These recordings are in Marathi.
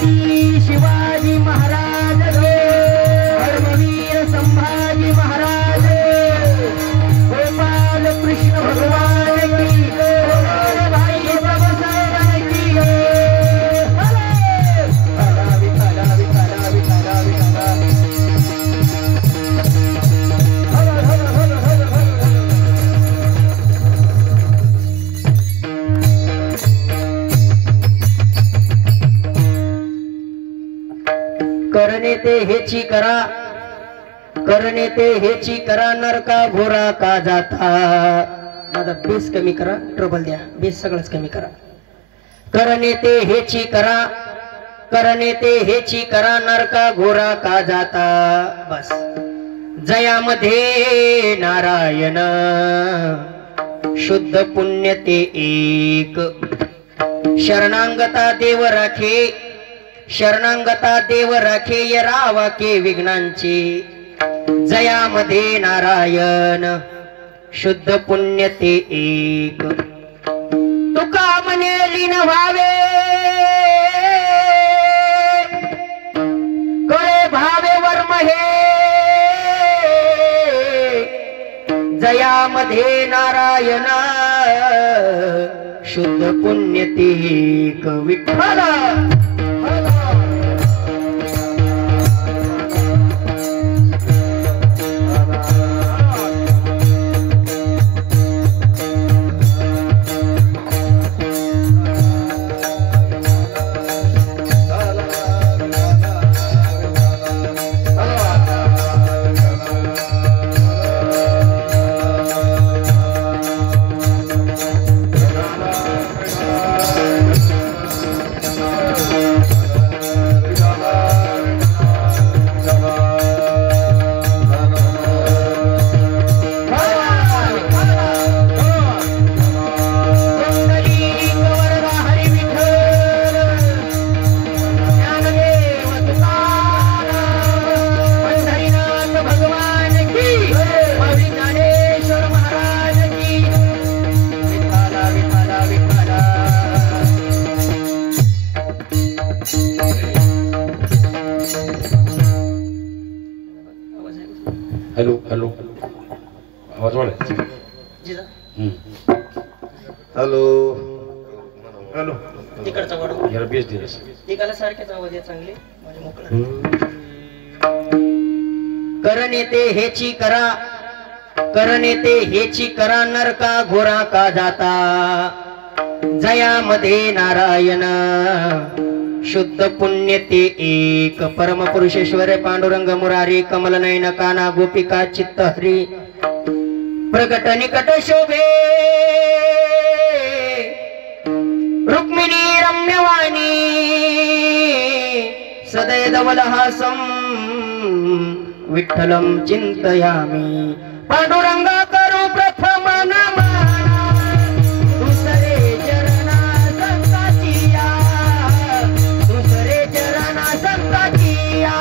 छत्रपती शिवाजी महाराज धर्मवीर संभाजी महाराज गोपाल कृष्ण भगवान की भाई प्रभुसाहेबांनी की करणे ते हेची करा, करणे ते हेची करा, नरका घोरा का जाता. माझा बेस कमी करा, ट्रबल द्या, बेस सगळंच कमी करा. करणे ते हेची करा, करणे ते हेची करा, नरका घोरा का जाता. बस जयामध्ये नारायण शुद्ध पुण्य ते एक. शरणांगता देव राखे, शरणांगता देव राखे, यरावा के विघ्नांची. जयामध्ये नारायण शुद्ध पुण्य ते एक. तुका म्हणे लीन व्हावे, कळे भावे वर्म हे. जयामध्ये नारायण शुद्ध पुण्य ते एक. विठ्ठल हॅलो हॅलो आवाज वाढायचा. हॅलो हॅलो तिकडचा वाढव, याला बेस दिलास तिकडला सारखेच आवाज आहे चांगले माझे मोकळा. करणे ते हेची करा, करणे ते हेची करा, नरका घोरा का जाता. जयामध्ये नारायण शुद्ध पुण्य ते एक. परम पुरुषेश्वर पांडुरंग मुरारी कमल नयन काना गोपिका चित्त हरी. प्रगट निकट शोभे रुक्मिणी रम्यवाणी. सदय धवलहासं विठ्ठलं चिंतयामि. पांडुरंगा करू प्रथम नमन, दुसरे चरणा संताचिया, दुसरे चरणा संताचिया.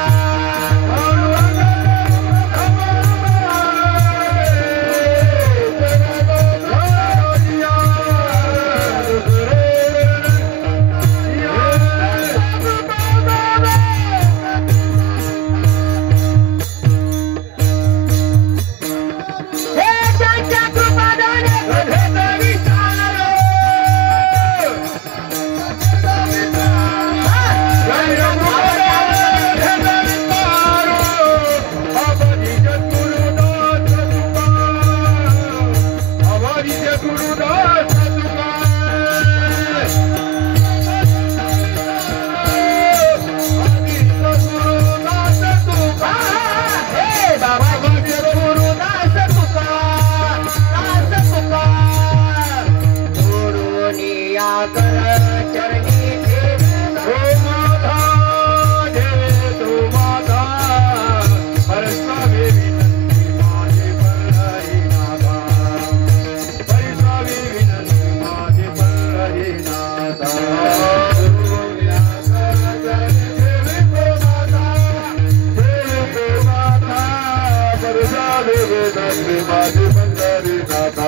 माझे बंधारी नाथा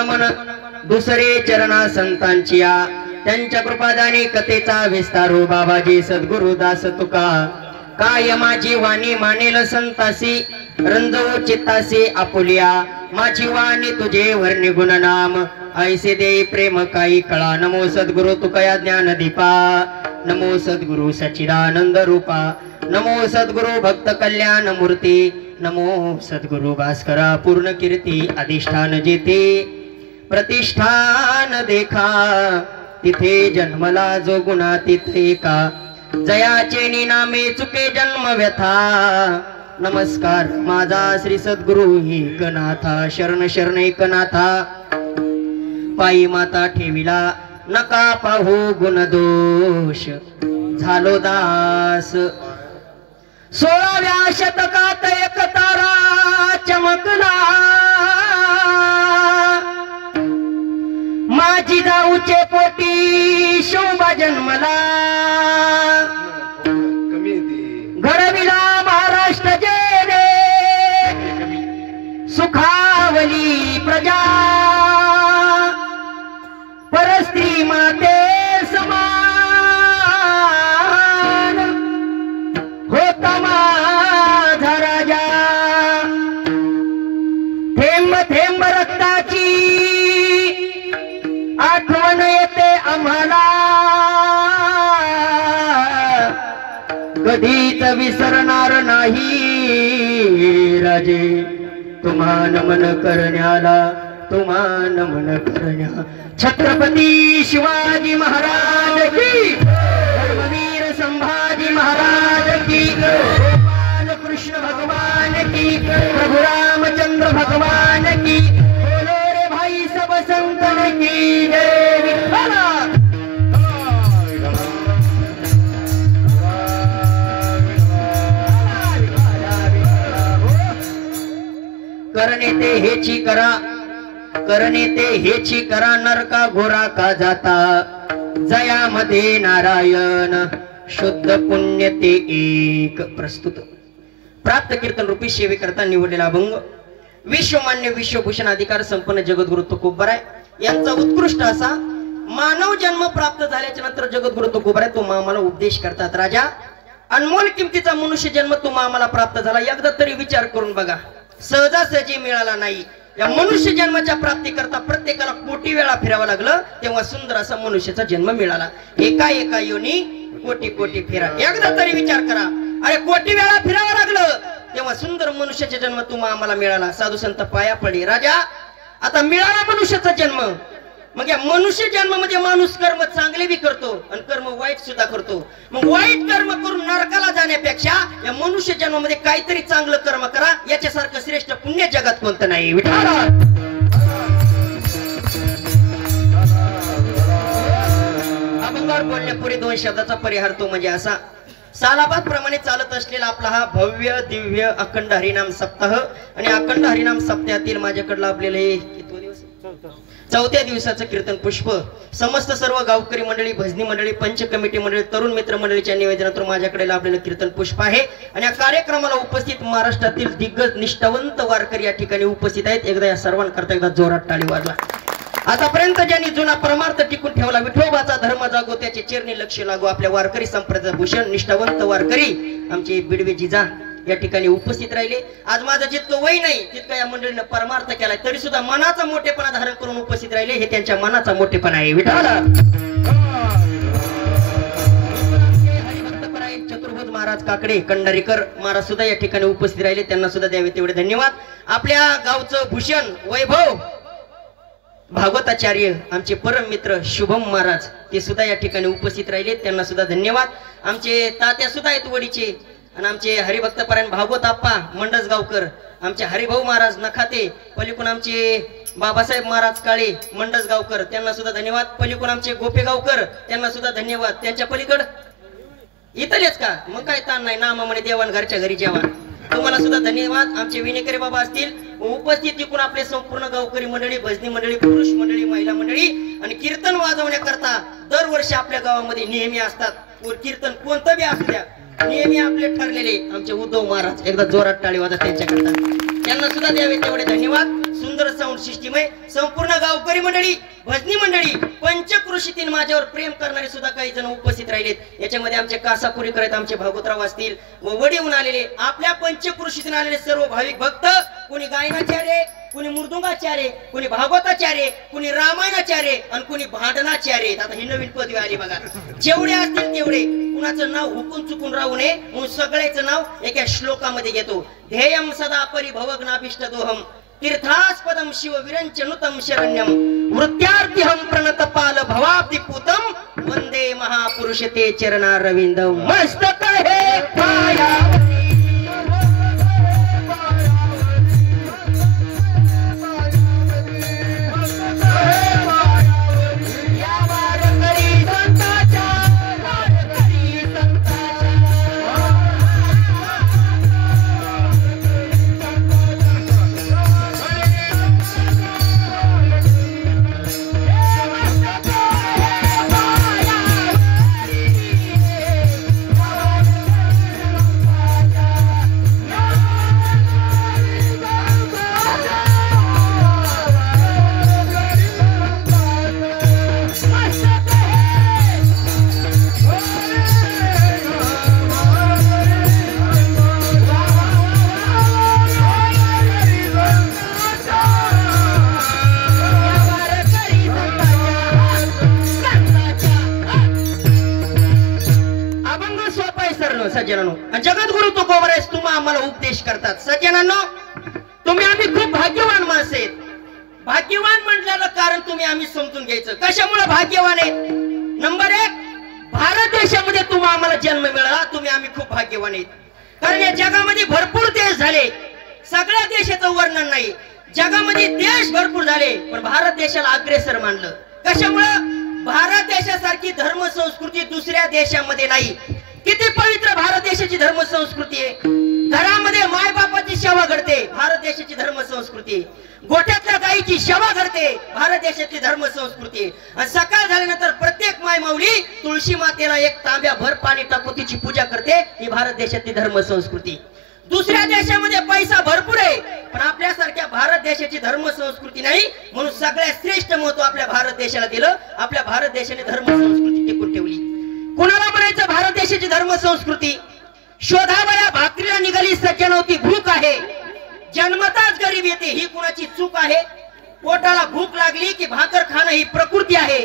मन मन दुसरे चरणा संतांची या त्यांच्या कृपादानी कथेचा विस्तारो बाबाजी सद्गुरु दास तुका काय माझी वाणी मानेल संतासी रंजवू चित्तासी आपुलिया माझी वाणी तुझे वर्णी गुण नाम ऐसे दे प्रेम काही कळा नमो सद्गुरु तुकया ज्ञान दीपा नमो सद्गुरु सच्चिदानंद रूपा नमो सद्गुरु भक्त कल्याण मूर्ती नमो सद्गुरु भास्करा पूर्ण कीर्ती अधिष्ठान जेथे प्रतिष्ठान देखा तिथे जन्मला जो गुणा तिथे का जयाचे निनामे चुके जन्म व्यथा नमस्कार माझा श्री सद्गुरु एकनाथा शरण शरण एकनाथा पायी माता ठेविला नका पाहू गुण दोष झालो दास 16व्या शतकात एक तारा चमकला माझी जाऊचे पोटी शोभा जन्मला घडविला महाराष्ट्र जेने सुखावली प्रजा परस्त्री माते समान होता माझा राजा थेंब थेंब रक्ताची आठवण येते आम्हाला कधीच विसरणार नाही राजे तुम्हा नमन करण्याला तुम्हा नमन करण्या छत्रपती शिवाजी महाराज की धर्मवीर संभाजी महाराज की गोपाल कृष्ण भगवान की प्रभु रामचंद्र भगवान की बोलो रे भाई सब संतन की जय विठ्ठला करणे ते हेची करा करणे ते हेची करा नरका घोरा का जाता जयामध्ये नारायण शुद्ध पुण्य ते एक प्रस्तुत प्राप्त कीर्तन रूपी सेवेकरता निवडलेला अभंग विश्वमान्य विश्वभूषण अधिकार संपन्न जगद्गुरु तुकोबराय यांचा उत्कृष्ट असा मानव जन्म प्राप्त झाल्याच्या नंतर जगद्गुरु तुकोबराय तो आम्हाला उपदेश करतात राजा अनमोल किमतीचा मनुष्य जन्म तुम्हा आम्हाला प्राप्त झाला एकदा तरी विचार करून बघा सहजासहजी मिळाला नाही या मनुष्य जन्माच्या प्राप्ती करता प्रत्येकाला कोटी वेळा फिरावं लागलं तेव्हा सुंदर असा मनुष्याचा जन्म मिळाला एका एका योनी कोटी कोटी फिरा एकदा तरी विचार करा अरे कोटी वेळा फिरावं लागलं तेव्हा सुंदर मनुष्याचा जन्म तुम्हा आम्हाला मिळाला साधू संत पाया पडे राजा आता मिळाला मनुष्याचा जन्म मग या मनुष्य जन्मामध्ये माणूस कर्म चांगले बी करतो आणि कर्म वाईट सुद्धा करतो मग वाईट कर्म करून नरकाला जाण्यापेक्षा या मनुष्य जन्मामध्ये काहीतरी चांगलं कर्म करा याच्यासारखं श्रेष्ठ पुण्य जगात कोणतं नाही विठ्ठला अभंगावर बोलण्यापूर्वी दोन शब्दाचा परिहार तो म्हणजे असा सालाबाद प्रमाणे चालत असलेला आपला हा भव्य दिव्य अखंड हरिनाम सप्ताह आणि अखंड हरिनाम सप्ताहातील माझ्याकडे लाभलेले चौथ्या दिवसाचं कीर्तन पुष्प समस्त सर्व गावकरी मंडळी भजनी मंडळी पंच कमिटी मंडळी तरुण मित्र मंडळीच्या निवेदनातून माझ्याकडे लाभलेलं कीर्तन पुष्प आहे आणि या कार्यक्रमाला उपस्थित महाराष्ट्रातील दिग्गज निष्ठावंत वारकरी या ठिकाणी उपस्थित आहेत एकदा या सर्वांकरता एकदा जोरात टाळी वाजवा आतापर्यंत ज्यांनी जुना परमार्थ टिकून ठेवला विठोबाचा धर्म जागो त्याचे चरणी लक्ष लागू आपल्या वारकरी संप्रदाय भूषण निष्ठावंत वारकरी आमचे बिडवे जिजा या ठिकाणी उपस्थित राहिले आज माझं जितकं वय नाही तितकं या मंडळीनं परमार्थ केलाय तरी सुद्धा मनाचा मोठेपणा धारण करून उपस्थित राहिले हे त्यांच्या मनाचा मोठेपणा आहे विठ्ठला चतुर्भुज महाराज काकडे कंडारीकर महाराज सुद्धा या ठिकाणी उपस्थित राहिले त्यांना सुद्धा द्यावे तेवढे धन्यवाद आपल्या गावचं भूषण वैभव भागवताचार्य आमचे परम मित्र शुभम महाराज ते सुद्धा या ठिकाणी उपस्थित राहिले त्यांना सुद्धा धन्यवाद आमचे तात्या सुद्धा आहेत वडीचे आणि आमचे हरिभक्तपरायण भागवत आप्पा मंडसगावकर आमचे हरिभाऊ महाराज नखाते पलीकडून आमचे बाबासाहेब महाराज काळे मंडसगावकर त्यांना सुद्धा धन्यवाद पलीकडून आमचे गोपेगावकर त्यांना सुद्धा धन्यवाद त्यांच्या पलीकड इथलेच का मग काय ताण नाही नामा म्हणे देवान घरच्या घरी जेवण तुम्हाला सुद्धा धन्यवाद आमचे विनेकरे बाबा असतील उपस्थित तिकून आपले संपूर्ण गावकरी मंडळी भजनी मंडळी पुरुष मंडळी महिला मंडळी आणि कीर्तन वाजवण्याकरता दरवर्षी आपल्या गावामध्ये नेहमी असतात कीर्तन कोणतं बी असू द्या नेहमी आपले ठरलेले आमचे उद्धव महाराज एकदा जोरात टाळी वाजत त्यांच्याकरता त्यांना सुद्धा द्यावे तेवढे धन्यवाद सुंदर साऊंड सिस्टीम आहे. संपूर्ण गावकरी मंडळी, भजनी मंडळी, पंचकृषीतील माझ्यावर प्रेम करणारे सुद्धा काही जण उपस्थित राहिलेत. याच्यामध्ये आमचे कासापुरीकर आहेत, आमचे भागवतराव असतील व वडीहून आलेले आपल्या पंचकृषीतून आलेले सर्व भाविक भक्त, कोणी गायनाचार्य, कोणी मृदुंगाचार्य, कोणी भागवताचार्य, कोणी रामायणाचार्य आणि कोणी भांडणाचार्य. आता ही नवीन पदवी आली बघा. जेवढे असतील तेवढे, कुणाचं नाव हुकून चुकून राहू नये म्हणून सगळ्याचं नाव एका श्लोकामध्ये घेतो. ध्येयम सदा परिभवग्नाभिष्ट दोहम तीर्थास्पदम शिव विरंचनुतम शरण्यम मृत्यार्तिहम प्रणतपाल भवाब्धिपूतम वंदे महापुरुष ते चरणारविंदम. मस्तक हे पायावरी सज्जनांनो. जगद्गुरु तुकोबराय तुम्हा आम्हाला उपदेश करतात. सज्जनांनो, तुम्ही आम्ही खूप भाग्यवान माणसं आहेत. भाग्यवान म्हटल्यानं कारण तुम्ही आम्ही समजून घ्यायचं. कशामुळे भाग्यवान आहे? नंबर 1, भारत देशामध्ये तुम्हा आम्हाला जन्म मिळाला, तुम्ही आम्ही खूप भाग्यवान आहेत. कारण या जगामध्ये भरपूर देश झाले, सगळ्या देशाचं वर्णन नाही. जगामध्ये देश भरपूर झाले पण भारत देशाला अग्रेसर मानलं. कशामुळे? भारत देशासारखी धर्म संस्कृती दुसऱ्या देशामध्ये नाही. किती पवित्र भारत देशाची धर्म संस्कृती आहे. घरामध्ये माय बापाची सेवा घडते, भारत देशाची धर्म संस्कृती आहे. गोठ्यातल्या गायीची सेवा घडते, भारत देशाची धर्म संस्कृती आहे. आणि सकाळ झाल्यानंतर प्रत्येक माय माऊली तुळशी मातेला एक तांब्या भर पाणी टाकून तिची पूजा करते, ही भारत देशाची धर्म संस्कृती. दुसऱ्या देशामध्ये पैसा भरपूर आहे पण आपल्यासारख्या भारत देशाची धर्म संस्कृती नाही. म्हणून सगळ्यात श्रेष्ठ महत्व आपल्या भारत देशाला दिलं. आपल्या भारत देशाने धर्म संस्कृती टिकून ठेवली. कुणाला म्हणायचं भारत देशाची धर्म संस्कृती? शोधावया भाकरीला निघाली सज्जनवती भूक आहे, जन्मताच गरीब येते ही कुणाची चूक आहे? पोटाला भूक लागली की भाकर खाणं ही प्रकृती आहे,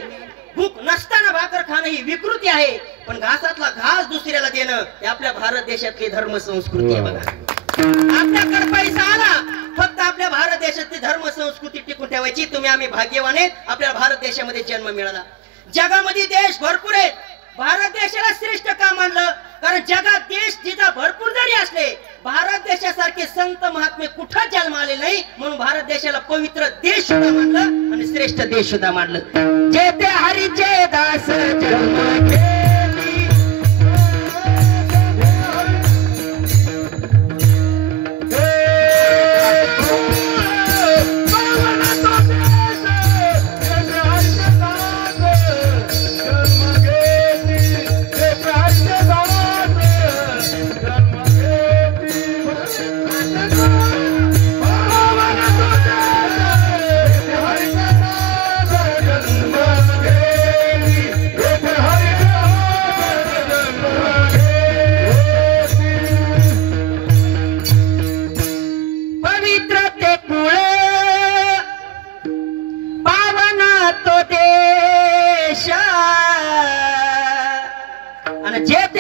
भूक नसताना भाकर खाणं ही विकृती आहे. पण घासातला घास दुसऱ्याला देणं हे आपल्या भारत देशातली धर्म संस्कृती आहे. बघा, आपल्याकडे पैसा आला फक्त आपल्या भारत देशातली धर्म संस्कृती टिकून ठेवायची. तुम्ही आम्ही भाग्यवान आहेत, आपल्या भारत देशामध्ये जन्म मिळाला. जगामध्ये देश भरपूर आहेत, भारत देशाला श्रेष्ठ का मानलं? कारण जगात देश जिथं भरपूर जरी असले, भारत देशासारखे संत महात्मे कुठं जन्म आले नाही. म्हणून भारत देशाला पवित्र देश सुद्धा मानलं आणि श्रेष्ठ देश सुद्धा मानलं. जे ते हरीचे दास जन्म घेतली.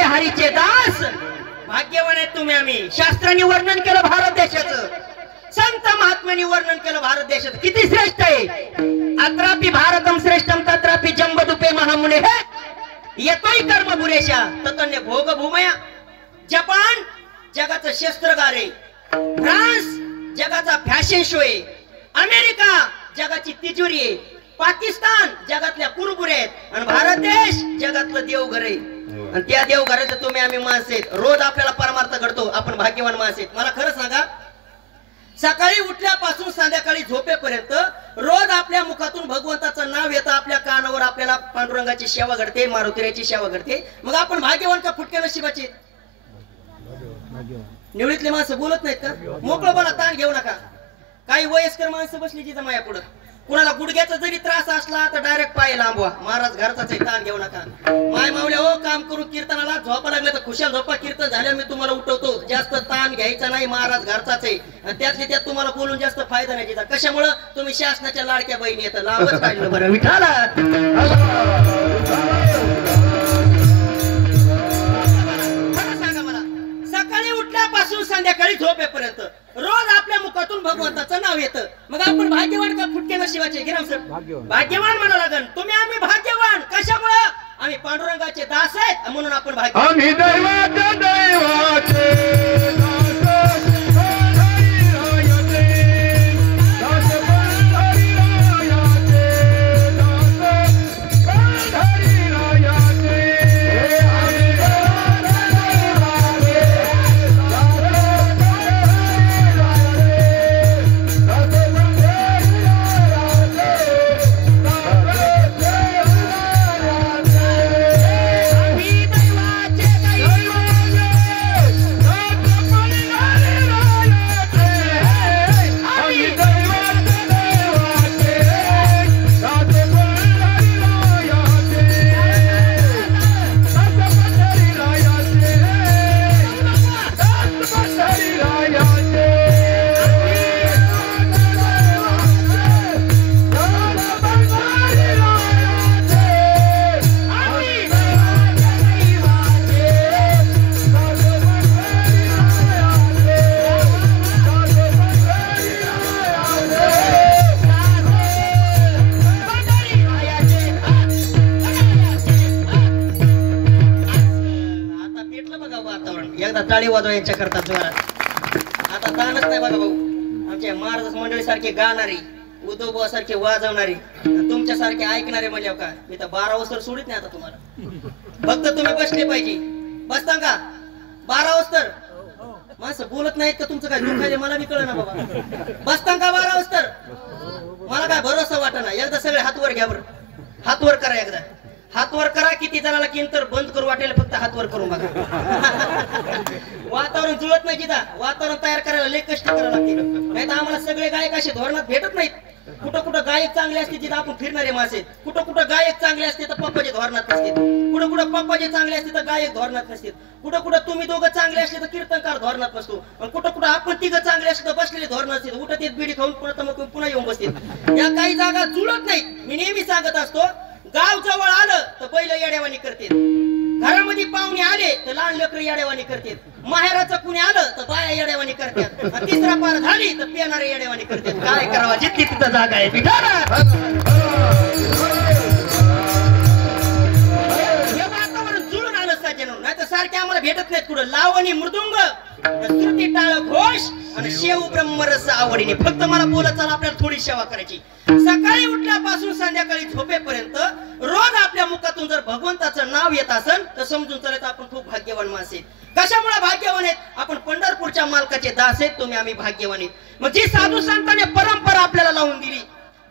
हरीचे दास भाग्यवान आहेत तुम्ही आम्ही. शास्त्रांनी वर्णन केलं भारत देशाचं, संत महात्म्यांनी वर्णन केलं भारत देशाचं किती श्रेष्ठ आहे. अत्रापि भारतम श्रेष्ठम तत्रापि जंबदुपे महामुने येतोय कर्म बुरेशा ततन्य भोग भूमया. जपान जगाचं शस्त्रगार आहे, फ्रान्स जगाचा फॅशन शो आहे, अमेरिका जगाची तिजोरी आहे, पाकिस्तान जगातल्या कुरबुरे आहेत आणि भारत देश जगातलं देवघर आहे. आणि त्या देवघराचं तुम्ही आम्ही माणसं आहेत. रोज आपल्याला परमार्थ घडतो, आपण भाग्यवान माणसं आहेत. मला खरं सांगा, सकाळी उठल्यापासून संध्याकाळी झोपेपर्यंत रोज आपल्या मुखातून भगवंताचं नाव येतं, आपल्या कानावर आपल्याला पांडुरंगाची सेवा घडते, मारुतीची सेवा घडते. मग आपण भाग्यवान का फुटक्या नशिबाचे? निवडीतले माणसं बोलत नाहीत का? मोकळं बोला, ताण घेऊ नका. काही वयस्कर माणसं बसली तिथं माया पुढं. कुणाला गुडघ्याचा जरी त्रास असला तर डायरेक्ट पाय लांबवा. महाराज घरचाच आहे, ताण घेऊ नका. माय मावल्या हो, काम करून कीर्तनाला झोपा लागलं तर खुशाल झोपा. कीर्तन झाल्या मी तुम्हाला उठवतो. जास्त ताण घ्यायचा नाही. महाराज घरचाच आहे आणि त्यातल्या त्यात तुम्हाला बोलून जास्त फायदा नाही तिचा. कशामुळं तुम्ही शासनाच्या लाडक्या बहिणी येतं लांबच काढलं बरं विठाला. सकाळी उठल्यापासून संध्याकाळी झोपेपर्यंत रोज आपल्या मुखातून भगवंताचं नाव येतं. मग आपण भाग्यवान का फुटके नशिबाचे? गिराम सर भाग्यवान म्हणा लागन. तुम्ही आम्ही भाग्यवान कशामुळं? आम्ही पांडुरंगाचे दास आहेत म्हणून आपण भाग्यवान. आम्ही दैवाचे दैवाचे टाळी वाजवा यांच्या करता जोरात. आता ताणच नाही बघा भाऊ. आमच्या महाराज मंडळी सारखे गाणारी, उद्धव बुवा सारखे वाजवणारी, तुमच्या सारखे ऐकणारे म्हणजे का मी तर 12 वाजता सोडित नाही. आता तुम्हाला फक्त तुम्ही बसले पाहिजे. बसता का 12 वाजता? माणसं बोलत नाहीत का? तुमचं काय दुखायले मला बी कळलं ना बाबा. बसता का 12 वाजता? मला काय भरोसा वाटना. एकदा सगळे हातवर घ्या बरं. हातवर करा एकदा. हातवर करा. किती जणाला किंतर बंद करू वाटेल फक्त हातवर करून बघा. वातावरण जुळत नाही तिथं. वातावरण तयार करायला लय कष्ट करायला लागते. नाही तर आम्हाला सगळे गायक असे धोरणात भेटत नाहीत. कुठं कुठं गायक चांगले असते तिथं आपण फिरणारे मासे. कुठं कुठं गायक चांगले असते तर पप्पाचे धोरणात नसते. कुठं कुठं पप्पाचे चांगले असते तर गायक धोरणात नसते. कुठं कुठं तुम्ही दोघं चांगले असले तर कीर्तनकार धोरणात नसतो. कुठं कुठं आपण तिघं चांगले असले तर बसलेले धोरण असते. उठत येत बिडी खाऊन पुन्हा येऊन बसते. या काही जागा जुळत नाहीत. मी नेहमी सांगत असतो, गाव जवळ आलं तर पहिलं येड्यावानी करते. घरामध्ये पाहुणे आले तर लहान लेकरं येड्यावानी करतात. माहेराचं कुणी आलं तर बाया येड्यावानी करतात. तिसरा पार झाली तर पिणारे येड्यावानी करतात. काय करावं? जितकी तिथं जागा आहे. हे वातावरण जुळून आलं सज्जन. नाही तर सारखे आम्हाला भेटत नाहीत. कुठं लावणी मृदुंग, श्रुती टाळ घोष आणि शेव ब्रह्मरस आवडीने. फक्त मला बोलत चाल, आपल्याला थोडी सेवा करायची. सकाळी उठल्यापासून संध्याकाळी झोपेपर्यंत रोज आपल्या मुखातून जर भगवंताचं नाव येत असेल तर समजून चालायचं आपण खूप भाग्यवान माणसे. कशामुळे भाग्यवान आहेत? आपण पंढरपूरच्या मालकाचे दास आहेत. तुम्ही आम्ही भाग्यवान आहेत. मग जी साधू संतांनी परंपरा आपल्याला लावून दिली,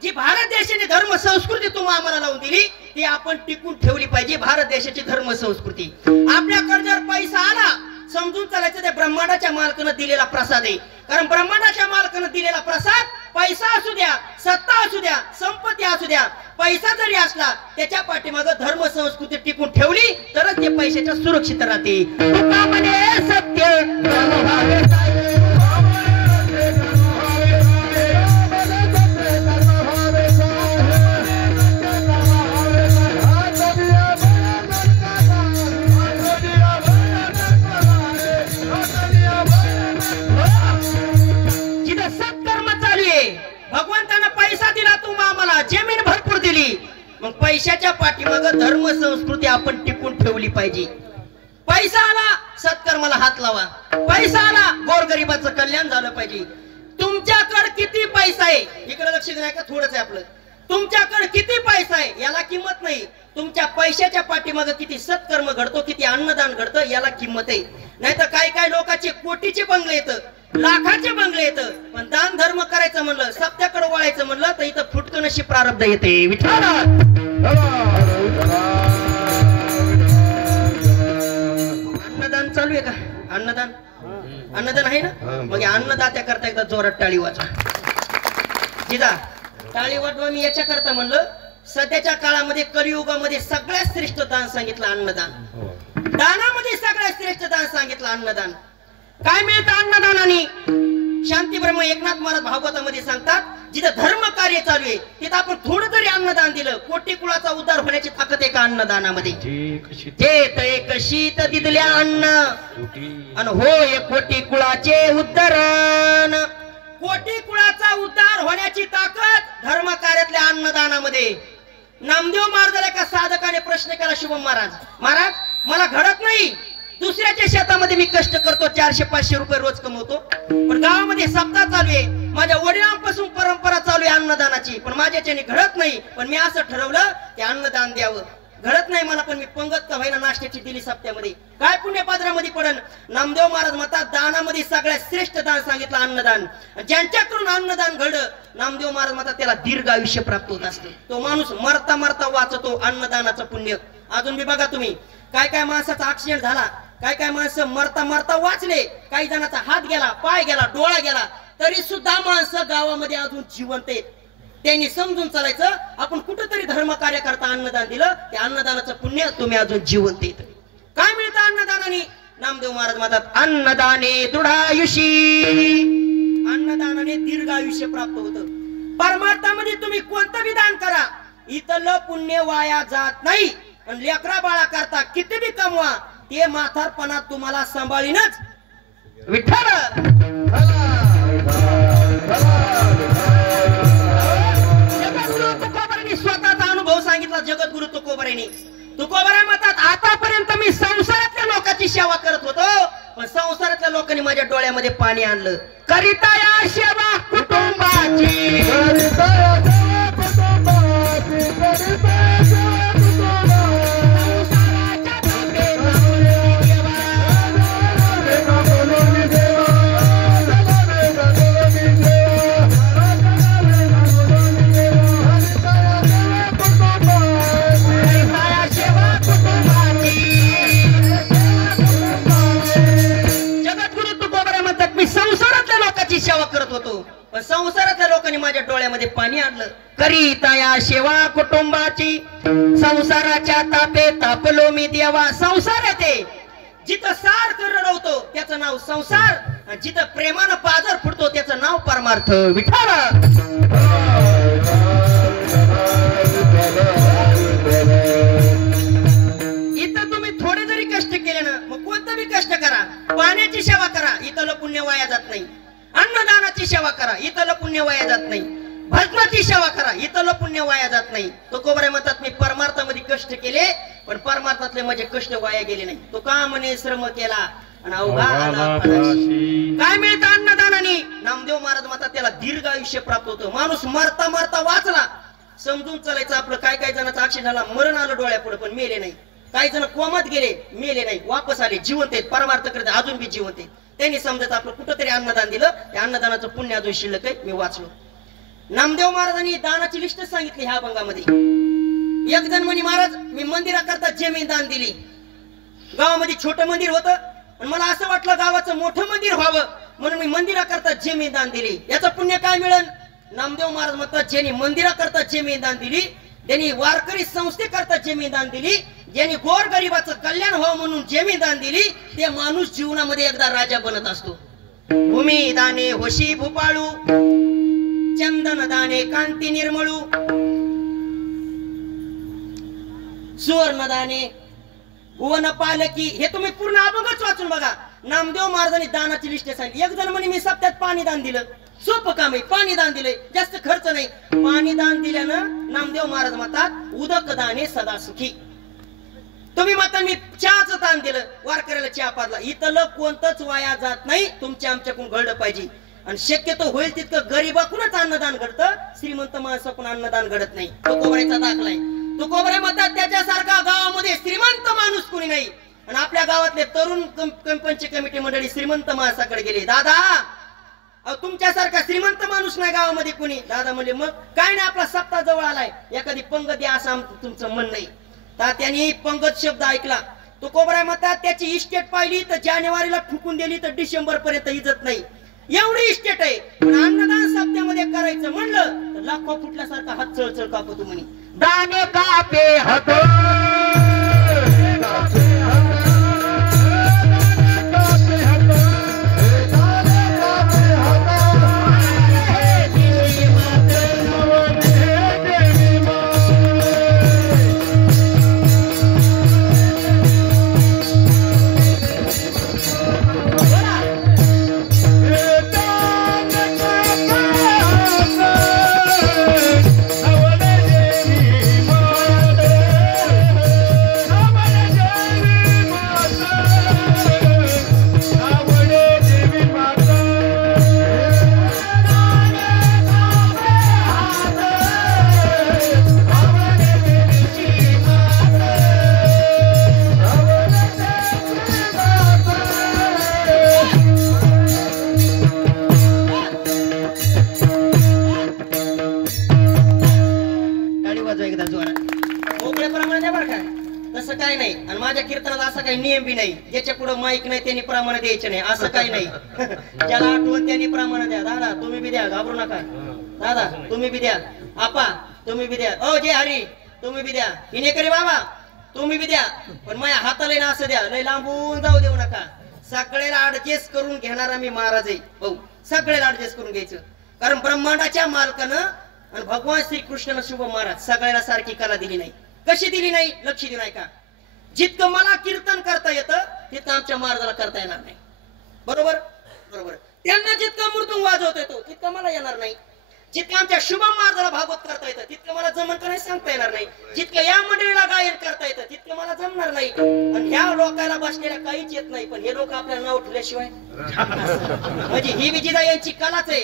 जी भारत देशाची धर्म संस्कृती तुम्ही आम्हाला लावून दिली, ती आपण टिकून ठेवली पाहिजे. भारत देशाची धर्म संस्कृती. आपल्याकडे जर पैसा आला समजून चालायचं ते ब्रह्मांडाच्या मालकानं दिलेला प्रसाद आहे. कारण ब्रह्मांडाच्या मालकानं दिलेला प्रसाद, पैसा असू द्या, सत्ता असू द्या, संपत्ती असू द्या, पैसा जरी असला त्याच्या पाठीमागे धर्म संस्कृती टिकून ठेवली तरच ते पैशाच्या सुरक्षित राहते. सत्य भगवंतानं पैसा दिला, तुम्ही आम्हाला जमीन भरपूर दिली. मग पैशाच्या पाठीमागे धर्म संस्कृती आपण टिकून ठेवली पाहिजे. पैसा आला सत्कर्माला हात लावा. पैसा आला गोरगरिबाचं कल्याण झालं पाहिजे. तुमच्याकडे किती पैसा आहे इकडे लक्ष द्या का? थोडंच आहे आपलं. तुमच्याकडे किती पैसा आहे याला किंमत नाही. तुमच्या पैशाच्या पाठीमागे किती सत्कर्म घडतो, किती अन्नदान घडतं याला किंमत आहे. नाही तर काय काय लोकांचे कोटीचे बंगले येतं, लाखाचे बंगले येतं, पण दान धर्म करायचं म्हणलं, सत्याकडे वळायचं म्हणलं तर इथं फुटकं नशी प्रारब्ध येते. अन्नदान चालू आहे का? अन्नदान आहे ना? मग अन्नदात्या करता एकदा जोरात टाळी वाजवा. जिजा टाळी वाजवा मी याच्या करता म्हणलं सध्याच्या काळामध्ये कलियुगामध्ये सगळ्यात श्रेष्ठ दान सांगितलं अन्नदान दानामध्ये सगळ्यात श्रेष्ठ दान सांगितलं अन्नदान काय मिळतं अन्नदानाने शांती ब्रह्म एकनाथ महाराज भागवतामध्ये सांगतात जिथं धर्म कार्य चालू आहे तिथं आपण थोडं तरी अन्नदान दिलं कोटी कुळाचा उद्धार होण्याची ताकद आहे का अन्नदानामध्ये ते कशी तर दिदल्या अन्न आणि होय कोटी कुळाचे उद्धरण कोटी कुळाचा उद्धार होण्याची ताकद धर्म कार्यातल्या अन्नदानामध्ये नामदेव महाराजाला एका साधकाने प्रश्न केला शुभम महाराज मला घडत नाही दुसऱ्याच्या शेतामध्ये मी कष्ट करतो 400-500 रुपये रोज कमवतो पण गावामध्ये सप्ताह चालू आहे माझ्या वडिलांपासून परंपरा चालू आहे अन्नदानाची पण माझ्याच्याने घडत नाही पण मी असं ठरवलं की अन्नदान द्यावं घडत नाही मला पण मी पंगत का व्हायला नाश्त्याची दिली सप्त्यामध्ये काय पुण्यपात्रामध्ये पडन नामदेव महाराज म्हणतात दानामध्ये सगळ्यात श्रेष्ठ दान सांगितलं अन्नदान ज्यांच्याकडून अन्नदान घडलं नामदेव महाराज म्हणतात त्याला दीर्घ आयुष्य प्राप्त होत असतं तो माणूस मरता मरता वाचतो अन्नदानाचं पुण्य अजून बी बघा तुम्ही काय माणसाचा ऍक्सिडेंट झाला काय माणसं मरता मरता वाचले काही जणांचा हात गेला पाय गेला डोळा गेला तरी सुद्धा माणसं गावामध्ये अजून जिवंत आहेत त्यांनी समजून चालायचं आपण कुठेतरी धर्म कार्य करता अन्नदान दिलं ते अन्नदानाचं पुण्य तुम्ही अजून जिवंत येत काय मिळतं अन्नदानाने नामदेव महाराज म्हणतात अन्नदाने दृढायुषी अन्नदानाने दीर्घ आयुष्य प्राप्त होतं परमार्थामध्ये तुम्ही कोणतं विधान करा इथलं पुण्य वाया जात नाही आणि लेकरा बाळा करता किती बी कमवा ते म्हातारपणात तुम्हाला सांभाळीनच विठ्ठल स्वतःचा अनुभव सांगितला जगद्गुरु तुकोबाराय म्हणतात आतापर्यंत मी संसारातल्या लोकांची सेवा करत होतो पण संसारातल्या लोकांनी माझ्या डोळ्यामध्ये पाणी आणलं करिता या सेवा कुटुंबाची सेवा करत होतो पण संसारातल्या लोकांनी माझ्या डोळ्यामध्ये पाणी आणलं करीता या सेवा कुटुंबाची संसाराच्या तापे तापलो मी देवा संसार येते जिथं सारखं रडवतो त्याचं नाव संसार जिथं प्रेमानं पाजर फुटतो त्याचं नाव परमार्थ विठ्ठल इथं तुम्ही थोडे जरी कष्ट केले ना मग कोणतं बी कष्ट करा पाण्याची सेवा करा इथलं पुण्य वाया जात नाही अन्नदानाची सेवा करा इथलं पुण्य वाया जात नाही भजनाची सेवा करा इथलं पुण्य वाया जात नाही तो कोबराय म्हणतात मी परमार्थामध्ये कष्ट केले पण परमार्थातले माझे कष्ट वाया गेले नाही तो का म्हणे श्रम केला आणि अवघा काय मिळतं अन्नदानाने नामदेव महाराज म्हणतात त्याला दीर्घ आयुष्य प्राप्त होतं माणूस मरता मरता वाचला समजून चालायचं आपलं काय जणांचा अक्षय झाला मरण आलं डोळ्यापुढे पण मेले नाही काही जण कोमात गेले मेले नाही वापस आले जिवंत आहेत परमार्थ करते अजून बी जिवंत आहेत त्यांनी समजत आपलं कुठंतरी अन्नदान दिलं त्या अन्नदानाचं पुण्य अजून शिल्लक आहे मी वाचलो नामदेव महाराजांनी दानाची लिस्ट सांगितली ह्या अभंगामध्ये एक जण म्हणे महाराज मी मंदिराकरता जमीन दान दिली गावामध्ये छोटं मंदिर होतं आणि मला असं वाटलं गावाचं मोठं मंदिर व्हावं म्हणून मी मंदिराकरता जमीन दान दिली याचं पुण्य काय मिळेल नामदेव महाराज म्हणतात ज्यांनी मंदिराकरता जमीन दान दिली ज्यांनी वारकरी संस्थेकरता जमीन दान दिली ज्यांनी गोर गरिबाचं कल्याण व्हावं म्हणून जमीन दान दिली ते माणूस जीवनामध्ये एकदा राजा बनत असतो भूमी दाने होशी भूपाळू चंदन दाने कांती निर्मळू सुवर्ण दाने वन पालकी हे तुम्ही पूर्ण अभंगच वाचून बघा नामदेव महाराजांनी दानाची लिस्ट सांगितली एक जण म्हणे मी सप्त्यात पाणी दान दिलं सोपं काम आहे पाणी दान दिलंय जास्त खर्च नाही पाणी दान दिल्यानं नामदेव महाराज म्हणतात उदक दाने सदा सुखी तुम्ही म्हणता मी चहाचं दान दिलं वारकऱ्याला चहा पाजला इथलं कोणतंच वाया जात नाही तुमच्या आमच्याकडून घडलं पाहिजे आणि शक्यतो होईल तितकं गरीबाकडूनच अन्नदान घडतं श्रीमंत माणसाकडून अन्नदान घडत नाही तो कोबऱ्याचा दाखला आहे तो कोबऱ्या म्हणतात त्याच्यासारखा गावामध्ये श्रीमंत माणूस कोणी नाही आणि आपल्या गावातले तरुण पंच कमिटी मंडळी श्रीमंत माणसाकडे गेले दादा तुमच्यासारखा श्रीमंत माणूस नाही गावामध्ये कोणी दादा म्हणले मग काय नाही आपला सप्ताह जवळ आलाय एखादी पंगत द्या असं तुमचं म्हणणं नाही त्यांनी पंगत शब्द ऐकला तो कोबराय म्हणतात त्याची इस्टेट पाहिली तर जानेवारीला ठुकून दिली तर डिसेंबर पर्यंत इज्जत नाही एवढी इस्टेट आहे, पण अन्नदान सप्त्यामध्ये करायचं म्हणलं तर लाखो फुटल्यासारखा हात चळचळ कापतो म्हणे. दाने कापे हात नियम बी नाही. ज्याच्या पुढे माईक नाही त्यांनी प्रमाण द्यायचे नाही असं काही नाही. ज्याला आठवण त्यांनी प्रमाण द्या. दादा तुम्ही बी द्या, घाबरू नका. दादा तुम्ही बी द्या, आपा तुम्ही बी द्या, ओ जे हरी तुम्ही बी द्या, इनेकरी बाबा तुम्ही बी द्या. पण माझ्या हाताला ना असं द्या, लय लांबून जाऊ देऊ नका. सगळ्याला ऍडजस्ट करून घेणारा मी महाराज आहे. हो सगळ्याला ऍडजस्ट करून घ्यायचं. कारण ब्रह्मांडाच्या मालकानं आणि भगवान श्रीकृष्णानं शुभ महाराज सगळ्याला सारखी कला दिली नाही. कशी दिली नाही लक्ष दिलं नाही का? जितकं मला कीर्तन करता येतं तितकं आमच्या महाराजाला करता येणार नाही. बरोबर बरोबर. त्यांना जितकं मृदुंग वाजवता येतो तितकं मला येणार नाही. जितकं आमच्या शुभम महाराजाला भागवत करता येतं तितकं मला जमन का नाही सांगता येणार नाही. जितकं या मंडळीला गायन करता येतं तितकं मला जमणार नाही. आणि ह्या लोकांना बसलेल्या काहीच येत नाही. पण हे लोक आपल्याला नाव ठेवल्याशिवाय म्हणजे ही विजिता यांची कलाच आहे.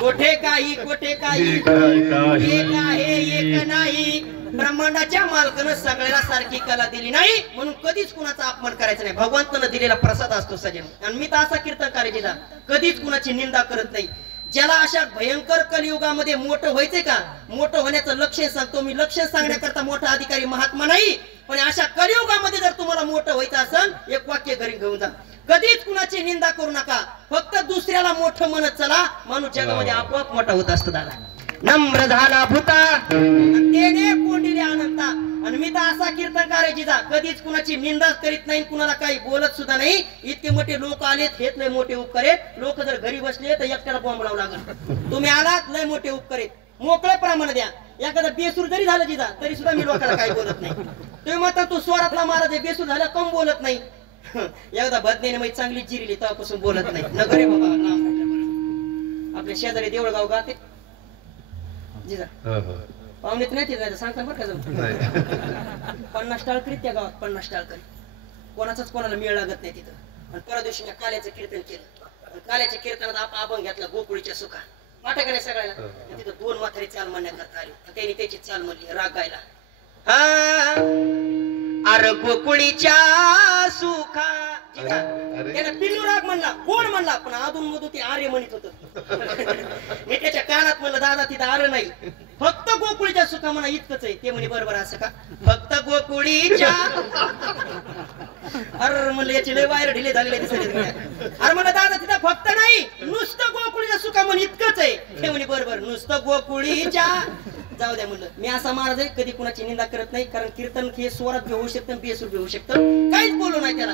कोठे काही कोठे काही एक आहे एक नाही. ब्रह्मांडाच्या मालकानं सगळ्याला सारखी कला दिली नाही म्हणून कधीच कुणाचा अपमान करायचा नाही. भगवंतानं दिलेला प्रसाद असतो सजन. आणि मी तर असा कीर्तन करायचा कधीच कुणाची निंदा करत नाही. ज्याला अशा भयंकर कलियुगामध्ये मोठं व्हायचंय का, मोठं होण्याचं लक्षण सांगतो मी. लक्षण सांगण्याकरता मोठा अधिकारी महात्मा नाही. पण अशा कलियुगामध्ये जर तुम्हाला मोठं व्हायचं असेल एक वाक्य घरी घेऊन जा. कधीच कुणाची निंदा करू नका. फक्त दुसऱ्याला मोठं म्हणत चला. माणूस जगामध्ये आपोआप मोठा होत असतो. दादा नम्र झाला भूता तेने कोंडिले अनंता. आणि मी तर असा कीर्तन करायची जा कधीच कुणाची निंदा करीत नाही, कुणाला काही बोलत सुद्धा नाही. इतके मोठे लोक आलेत, हेच लय मोठे उपकार आहेत. लोक जर घरी बसले तर एकट्याला बॉम्ब लावू लागल. तुम्ही आलात लय मोठे उपकार आहेत. मोकळे प्रमाण द्या. एखादा बेसूर जरी झालं जिजा तरी सुद्धा मी लोकांना काही बोलत नाही. तुम्ही म्हणता तू स्वरातला महाराज आहे, बेसूर झाला कम बोलत नाही. एकदा बदनेने मी चांगली जिरली तेव्हापासून बोलत नाही. नगरे बाबा आपल्या शेजारी देवळगाव गाते पाहुणेत नाही तिथं सांगता बरं का जाऊन 50 टाळकरी त्या गावात 50 टाळकरी कोणाचाच कोणाला मेळ लागत नाही तिथं. आणि परवा दिवशी मी काल्याचं कीर्तन केलं. काल्याच्या कीर्तनात आपण अभंग घेतला गोकुळीच्या सुखा वाटा का नाही सगळ्याला. तिथं 2 म्हातारी चाल म्हणण्याकरता आली. त्यांनी त्याची चाल म्हणली राग गायला. अरे गोकुळीच्या सुखा त्याने पिल्लू राग म्हणला, गोड म्हणला. पण अधून मधून ते आर्य म्हणत होत. मी त्याच्या कानात म्हणलं दादा तिथं आर्य नाही, फक्त गोकुळीच्या सुखा म्हणा इतकंच आहे. ते म्हणे बरोबर असं का फक्त गोकुळीच्या. अरे म्हणलं याची लय वायर ढिले झालेले दिसत. अरे म्हणलं दादा तिथं फक्त नाही नुसतं गोकुळीच्या सुखा म्हण इतकंच आहे. ते म्हणे बरोबर नुसतं गोकुळीच्या. जाऊ द्या म्हणलं. मी असा महाराज आहे कधी कुणाची निंदा करत नाही. कारण कीर्तन हे स्वरात बी होऊ शकतं बेसूर बी होऊ शकतं. काहीच बोलू नाही त्याला.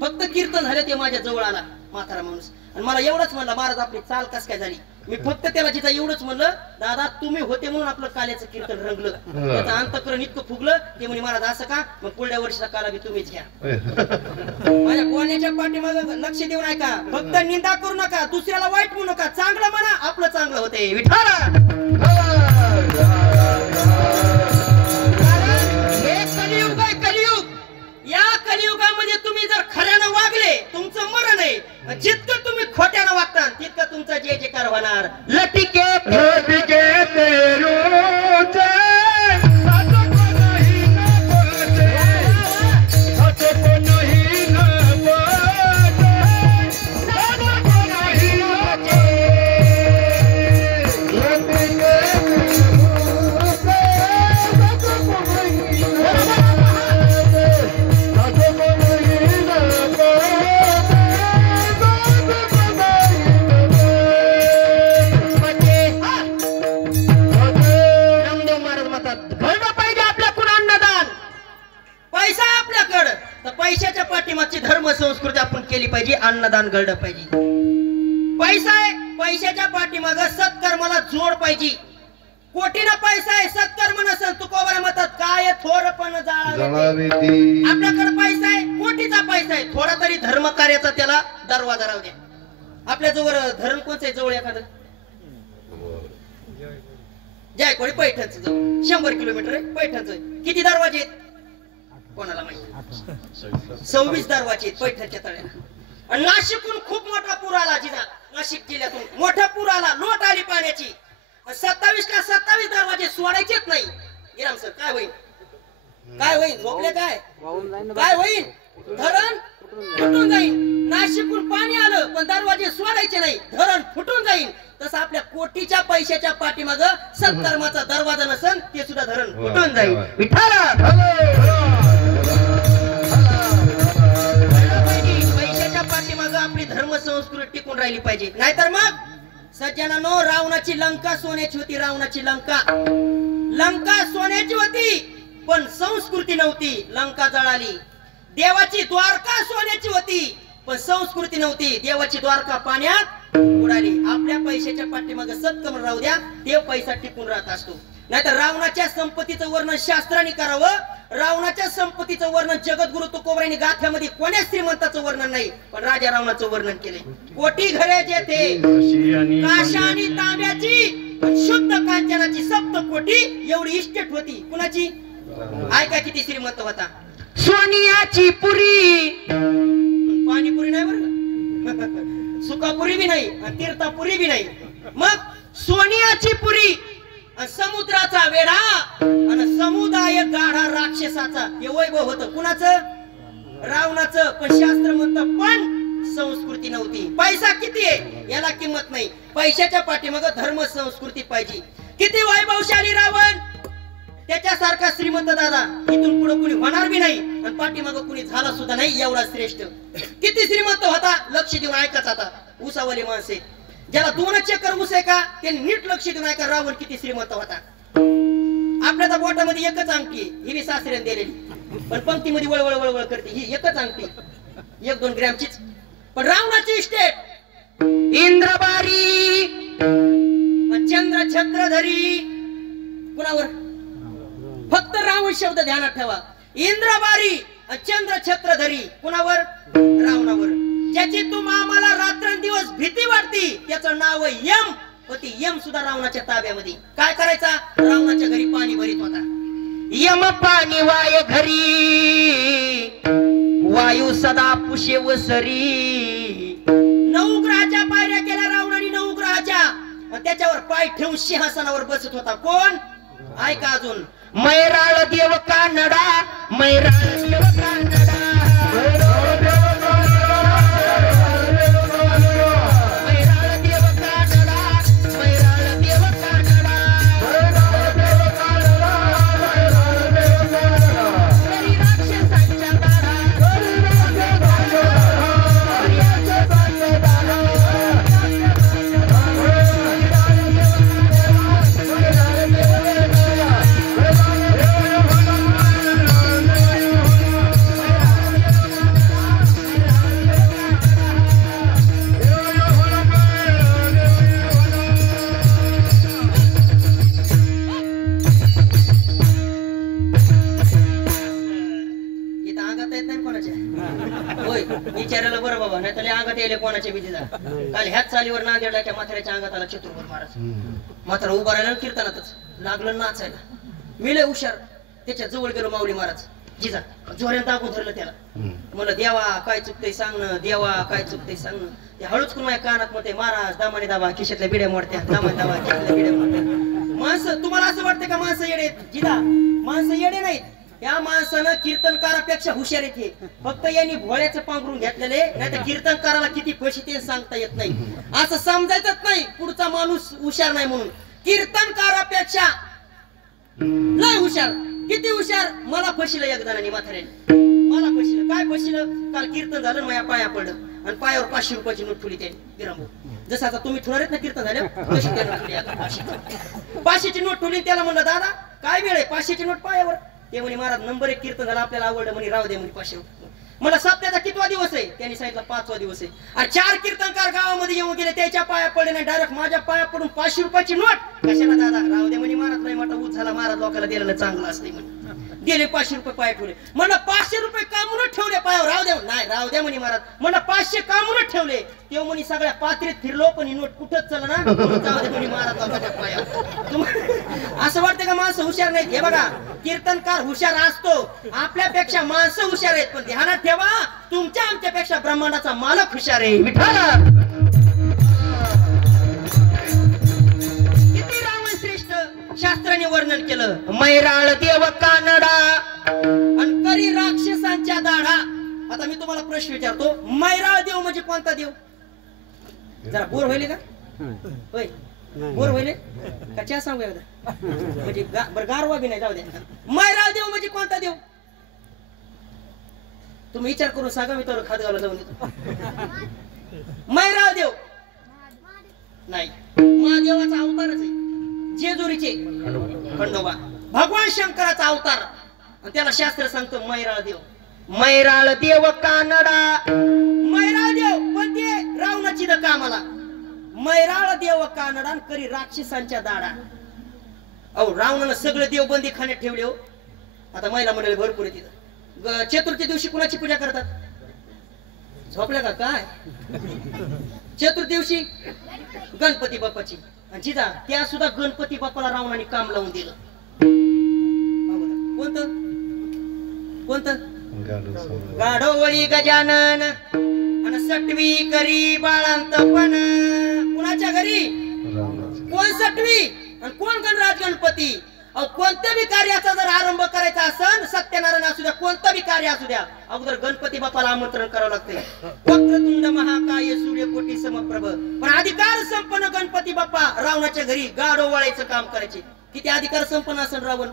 फक्त कीर्तन झालं ते माझ्या जवळ आला म्हातारा माणूस आणि मला एवढंच म्हणलं महाराज आपली चाल कस काय झाली. मी फक्त त्याला जिथं एवढंच म्हणलं दादा तुम्ही होते म्हणून आपलं काल्याचं कीर्तन रंगलं. त्याचं अंतकरण इतकं फुगलं. ते म्हणे महाराज असं का मग पुढल्या वर्षीचा काला बी तुम्हीच घ्या. माझ्या बोलण्याच्या पाठीमागे लक्ष देऊ नका. फक्त निंदा करू नका, दुसऱ्याला वाईट म्हणू नका. चांगलं म्हणा आपलं चांगलं होते. विठाला कलियुग आहे कलियुग. या कलियुगामध्ये तुम्ही जर खऱ्यानं वागले तुमचं मरण आहे. जितकं तुम्ही खोट्यानं वागता तितकं तुमचा जय जयकार होणार. लटिके गावाची धर्म संस्कृती आपण केली पाहिजे, अन्नदान घडलं पाहिजे. पैसा आहे, पैशाच्या पाठीमाग सत्कर्माला जोड पाहिजे. कोटीना पैसा आहे, सत्कर्म नसेल तुकोबाला म्हणतात काय थोरपण जाळावे. आपल्याकडे पैसा आहे, कोटीचा पैसा आहे, थोडा तरी धर्म कार्याचा त्याला दरवाजा राहू द्या. आपल्या जवळ धरण कोणचं आहे जवळ एखादं? जायकवाडी पैठणचं जवळ 100 किलोमीटर आहे पैठणचं. किती दरवाजे आहेत कोणाला माहिती? 26 दरवाजे आहेत पैठणच्या तळ्याला. आणि नाशिकहून खूप मोठा पूर आला. जिल्हा नाशिक जिल्ह्यातून मोठा पूर आला, लोट आली पाण्याची. 27 का 27 दरवाजे सोडायचेच नाही. गिराम सर काय होईल? काय होईल? झोपले काय? काय होईल? धरण फुटून जाईल. नाशिकहून पाणी आलं पण दरवाजे सोडायचे नाही, धरण फुटून जाईल. तसं आपल्या कोटीच्या पैशाच्या पाठीमाग सत्कर्माचा दरवाजा नसेल ते सुद्धा धरण फुटून जाईल. पैशाच्या पाठीमाग आपली धर्म संस्कृती टिकून राहिली पाहिजे. नाहीतर मग सज्जनानो, रावणाची लंका सोन्याची होती. रावणाची लंका सोन्याची होती पण संस्कृती नव्हती, लंका जळाली. देवाची द्वारका सोन्याची होती पण संस्कृती नव्हती, देवाची द्वारका पाण्यात उडाली. आपल्या पैशाच्या पाठीमाग सत्कर्म राहू द्या, देव पैसा टिकून राहत असतो. नाहीतर रावणाच्या संपत्तीचं वर्णन शास्त्राने करावं. रावणाच्या संपत्तीचं वर्णन जगद्गुरु तुकोबारायांनी गाथ्यामध्ये कोण्याच श्रीमंताचं वर्णन नाही, पण राजा रावणाचं वर्णन केले. कोटी घरे जेथे काशा आणि तांब्याची शुद्ध कांचनाची सप्त कोटी एवढी इस्टेट होती. कुणाची? ऐका किती श्रीमंत होता. सोनियाची पुरी, पाणीपुरी नाही बरं का, सुकापुरी बी नाही आणि तीर्थापुरी बी नाही. मग सोनियाची पुरी आणि समुद्राचा वेढा आणि समुदाय गाढा राक्षसाचा हे वैभव होतं. कुणाचं? रावणाचं. पण शास्त्र म्हणतं पण संस्कृती नव्हती. पैसा किती आहे याला किंमत नाही, पैशाच्या पाठीमाग धर्म संस्कृती पाहिजे. किती वैभवशाली रावण, त्याच्यासारखा श्रीमंत दादा इथून पुढे कुणी होणार बी नाही आणि पाठीमाग कुणी झाला सुद्धा नाही एवढा श्रेष्ठ. किती श्रीमंत होता, लक्ष देऊन ऐकत आता. उसावाली माणसे ज्याला 2 एकर ऊस आहे का त्यांनी नीट लक्ष देऊन ऐका. रावण किती श्रीमंत होता. आपल्या तर बोटामध्ये एकच अंगठी आहे, ही बी सासऱ्याने दिलेली, पण पंक्तीमध्ये वळवळ वळवळ करते. ही एकच अंगठी 1-2 ग्रॅमचीच. पण रावणाची इस्टेट इंद्रबारी चंद्र छत्रधरी. कुणावर? फक्त रावण शब्द ध्यानात ठेवा. इंद्रबारी चंद्र छत्रधरी. कुणावर? रावणावर. ज्याची तुम्हाला रात्रंदिवस भीती वाटती त्याचं नाव यम होती. यम सुद्धा रावणाच्या ताब्यामध्ये. काय करायचा? रावणाच्या घरी पाणी भरीत होता. यम पाणी वाय घरी, वायू सदा पुशे वसरी. 9 ग्रहाच्या पायऱ्या केल्या रावणाने, 9 ग्रहाच्या. त्याच्यावर पाय ठेवून सिंहासनावर बसत होता. कोण? ऐका अजून. मैराळ देव कानडा, मैराळ देव कानडा, कोणाच्या भीतीचा. काल ह्याच चालीवर नांदेडच्या म्हाताऱ्याच्या अंगात आला चतुर्भुज महाराज. म्हातारा उभा राहिला कीर्तनातच लागलं नाचायला. मी लय हुशार त्याच्या जवळ गेलो. माऊली महाराज जिजा जोऱ्यात दाखवून धरलं त्याला. म्हणलं देवा काय चुकतंय सांगणं, देवा काय चुकतंय सांगणं. ते हळूच करून माझ्या कानात म्हणते महाराज दामाने दाबा, खिशातल्या बिड्या मोडत्या, दामाने दाबा खिशातल्या बिड्या मोडत्या. माणसं तुम्हाला असं वाटतं का माणसं येडे? जिजा माणसं येडे नाहीत. या माणसानं कीर्तनकारापेक्षा हुशार येते. फक्त यांनी भोळ्याचं पांघरून घेतलेले, नाही तर कीर्तनकाराला किती पैसे ते सांगता येत नाही. असं समजायचंच नाही पुढचा माणूस हुशार नाही म्हणून. कीर्तनकारापेक्षा लय हुशार. किती हुशार? मला फसिलं एक जणांनी म्हाताऱ्याने. मला फसिलं. काय फसिलं? काल कीर्तन झालं माझ्या पाया पडलं आणि पायावर 500 रुपयाची नोट ठेवली त्यांनी. गिरांबो जसं आता तुम्ही ठेवणार ना कीर्तन झालं तशी त्या नोट ठेवली. आता 500ची नोट ठेवली. त्याला म्हणलं दादा काय वेळ आहे? 500ची नोट पायावर. ते म्हणे महाराज नंबर 1 कीर्तन झालं आपल्याला आवडलं म्हणे राहू दे म्हणे 500 रुपये. मला सप्त्याचा कितवा त्यांनी सांगितलं 5वा दिवस आहे. आणि 4 कीर्तनकार गावामध्ये येऊन गेले, त्याच्या पाया पडले नाही, डायरेक्ट माझ्या पाया पडून 500 रुपयाची नोट. कशाला दादा, राहू दे म्हणे, महाराज नाही मोठा ऊस झाला, महाराज लोकांना दिलेलं चांगलं असते म्हणे. गेले 500 रुपये पाया ठेवले. म्हणलं 500 रुपये कामूनच ठेवले पायावर, राहू द्या नाही, राहू द्या म्हणे महाराज. म्हणलं 500 कामूनच ठेवले. तेव्हा म्हणे सगळ्या पात्रीत फिरलो पण ही नोट कुठंच चल ना, जाऊ दे म्हणे महाराज लोकांच्या पायावर. असं वाटतं का माणसं हुशार नाहीत? हे बघा, कीर्तनकार हुशार असतो, आपल्यापेक्षा माणसं हुशार आहेत, पण ध्यानात ठेवा तुमच्या आमच्यापेक्षा ब्रह्मांडाचा मालक हुशार आहे. विठाला किती रावण श्रेष्ठ शास्त्राने वर्णन केलं. मैराळ देव कानडा आणि करी राक्षसांच्या दाढा. आता मी तुम्हाला प्रश्न विचारतो, मैराळ देव म्हणजे कोणता देव? जरा बोर होईल का? होय, बोर होईल का? च्या सांगू एकदा म्हणजे बरं गारवा बी नाही, जाऊ द्या. मैराळ देव म्हणजे कोणता देव? तुम्ही विचार करून सांगा, मी तर खातगावला जाऊन देतो. मैराळ देव नाही, महादेवाचा अवतारच आहे, जेजुरीचे खंडोबा, भगवान शंकराचा अवतार. आणि त्याला शास्त्र सांगतो मैराळ देव. मैराळ देव कानडा, मैराळ देव पण ते रावणाची द कामाला. मैराळ देव कानडा करी राक्षसांच्या दाडा. अहो, रावणानं सगळे देव बंदी खाण्यात ठेवले हो. आता महिला मंडळी भरपूर आहे तिथं. चतुर्थी दिवशी कुणाची पूजा करतात? झोपल्या का काय? चतुर्थी दिवशी गणपती बाप्पाची. आणि जिजा त्या सुद्धा गणपती बाप्पाला रावणाने काम लावून दिलं. कोणतं कोणतं? गाढोवळी गजानन आणि सटवी करी बाळांतपण. कुणाच्या घरी? कोण सटवी आणि कोण गणराज गणपती. कोणत्या बी कार्याचा जर आरंभ करायचा असेल, सत्यनारायण असू द्या, कोणतं बी कार्य असू द्या, अगोदर गणपती बाप्पाला आमंत्रण करावं लागतंय. वक्रतुंड महाकाय सूर्यकोटी समप्रभ. पण अधिकार संपन्न गणपती बाप्पा रावणाच्या घरी गाढो वळायचं काम करायचे. किती अधिकार संपन्न असेल रावण.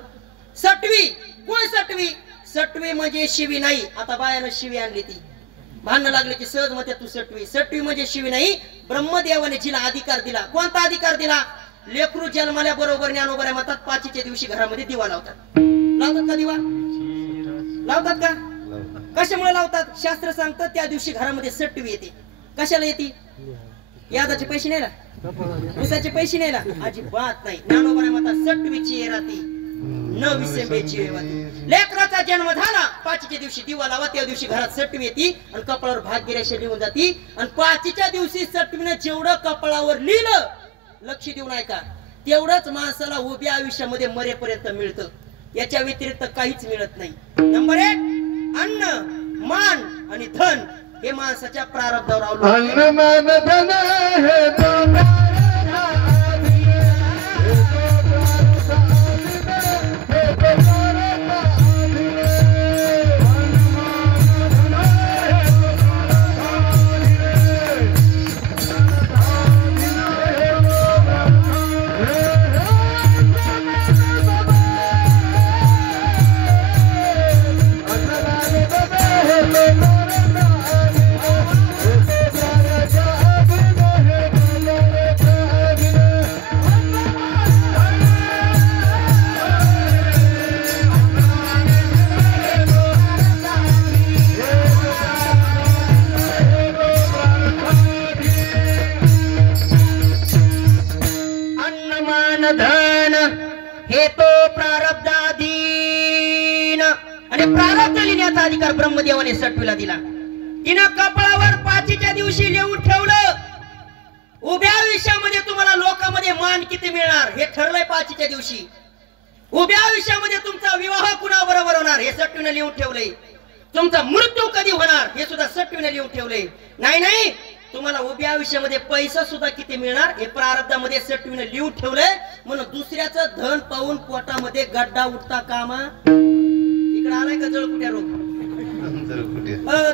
सटवी, कोण सटवी? सटवी म्हणजे शिवी नाही. आता बायानं शिवी आणली, ती भांडण लागले की सहज मध्ये तू सटवी. सटवी म्हणजे शिवी नाही. ब्रह्मदेवाने जिला अधिकार दिला. कोणता अधिकार दिला? लेकरू जन्माल्या बरोबर ज्ञानोबऱ्या म्हणतात 5च्या दिवशी घरामध्ये दिवा लावतात. लावतात का दिवा? लावतात का? कशामुळे लावतात? शास्त्र सांगतं त्या दिवशी घरामध्ये सटवी येते. कशाला येते? यादाचे पैसे नाही ना, उसाचे पैसे नाही ना, अजिबात नाही. ज्ञानोबऱ्या म्हणतात सटवीची राती न विसंबेची वाती. लेकराचा जन्म झाला 5च्या दिवशी दिवा लावा, त्या दिवशी घरात सटवी येते आणि कपाळावर भाग्यरेषा लिहून जाती. आणि 5च्या दिवशी सटवीने जेवढं कपाळावर लिहिलं, लक्ष देऊन ऐका, तेवढंच माणसाला उभ्या आयुष्यामध्ये मरेपर्यंत मिळतं. याच्या व्यतिरिक्त काहीच मिळत नाही. नंबर 1, अन्न, मान आणि धन हे माणसाच्या प्रारब्धावर अवलंबून. धन हे तो प्रारब्धाधीन. आणि प्रारब्ध लिहिण्याचा अधिकार ब्रह्मदेवाने सटवीला दिला. तिनं कपाळावर 5च्या दिवशी लिहून ठेवलं, उभ्या आयुष्यामध्ये तुम्हाला लोकांमध्ये मान किती मिळणार हे ठरलंय 5च्या दिवशी. उभ्या आयुष्यामध्ये तुमचा विवाह कुणाबरोबर होणार हे सटवीने लिहून ठेवलंय. तुमचा मृत्यू कधी होणार हे सुद्धा सटवीने लिहून ठेवलंय. नाही, तुम्हाला उभ्या आयुष्यामध्ये पैसा सुद्धा किती मिळणार हे प्रारब्धामध्ये सटवीने लिहून ठेवलंय. म्हणून दुसऱ्याचं धन पाहून पोटामध्ये गड्डा उठता कामा. इकडे आलाय का जळकुट्या रोग?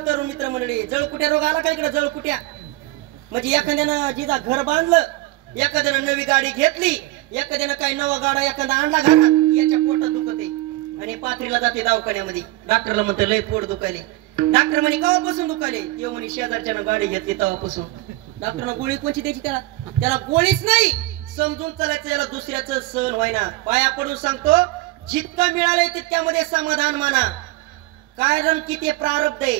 तरुण मित्र मंडळी, जळकुट्या रोग आला का इकडे? जळकुट्या म्हणजे एखाद्यानं जिजा घर बांधलं, एखाद्यानं नवी गाडी घेतली, एखाद्यानं काही नवा गाडा एखादा आणला घरात, याच्या पोटात दुखत आहे आणि पाथरीला जाते दवाखान्यामध्ये. डॉक्टरला म्हणते लय पोट दुखायले. डॉक्टर म्हणे केव्हापासून दुखायले? तेव्हा म्हणे शेजारच्यानं गाडी घेतली तेव्हापासून. डॉक्टरनं गोळी कोणची द्यायची त्याला? त्याला गोळीच नाही, समजून चालायचं याला दुसऱ्याचं सहन व्हायना. पाया पडून सांगतो, जितकं मिळालंय तितक्यामध्ये समाधान माना. कारण किती प्रारब्ध आहे.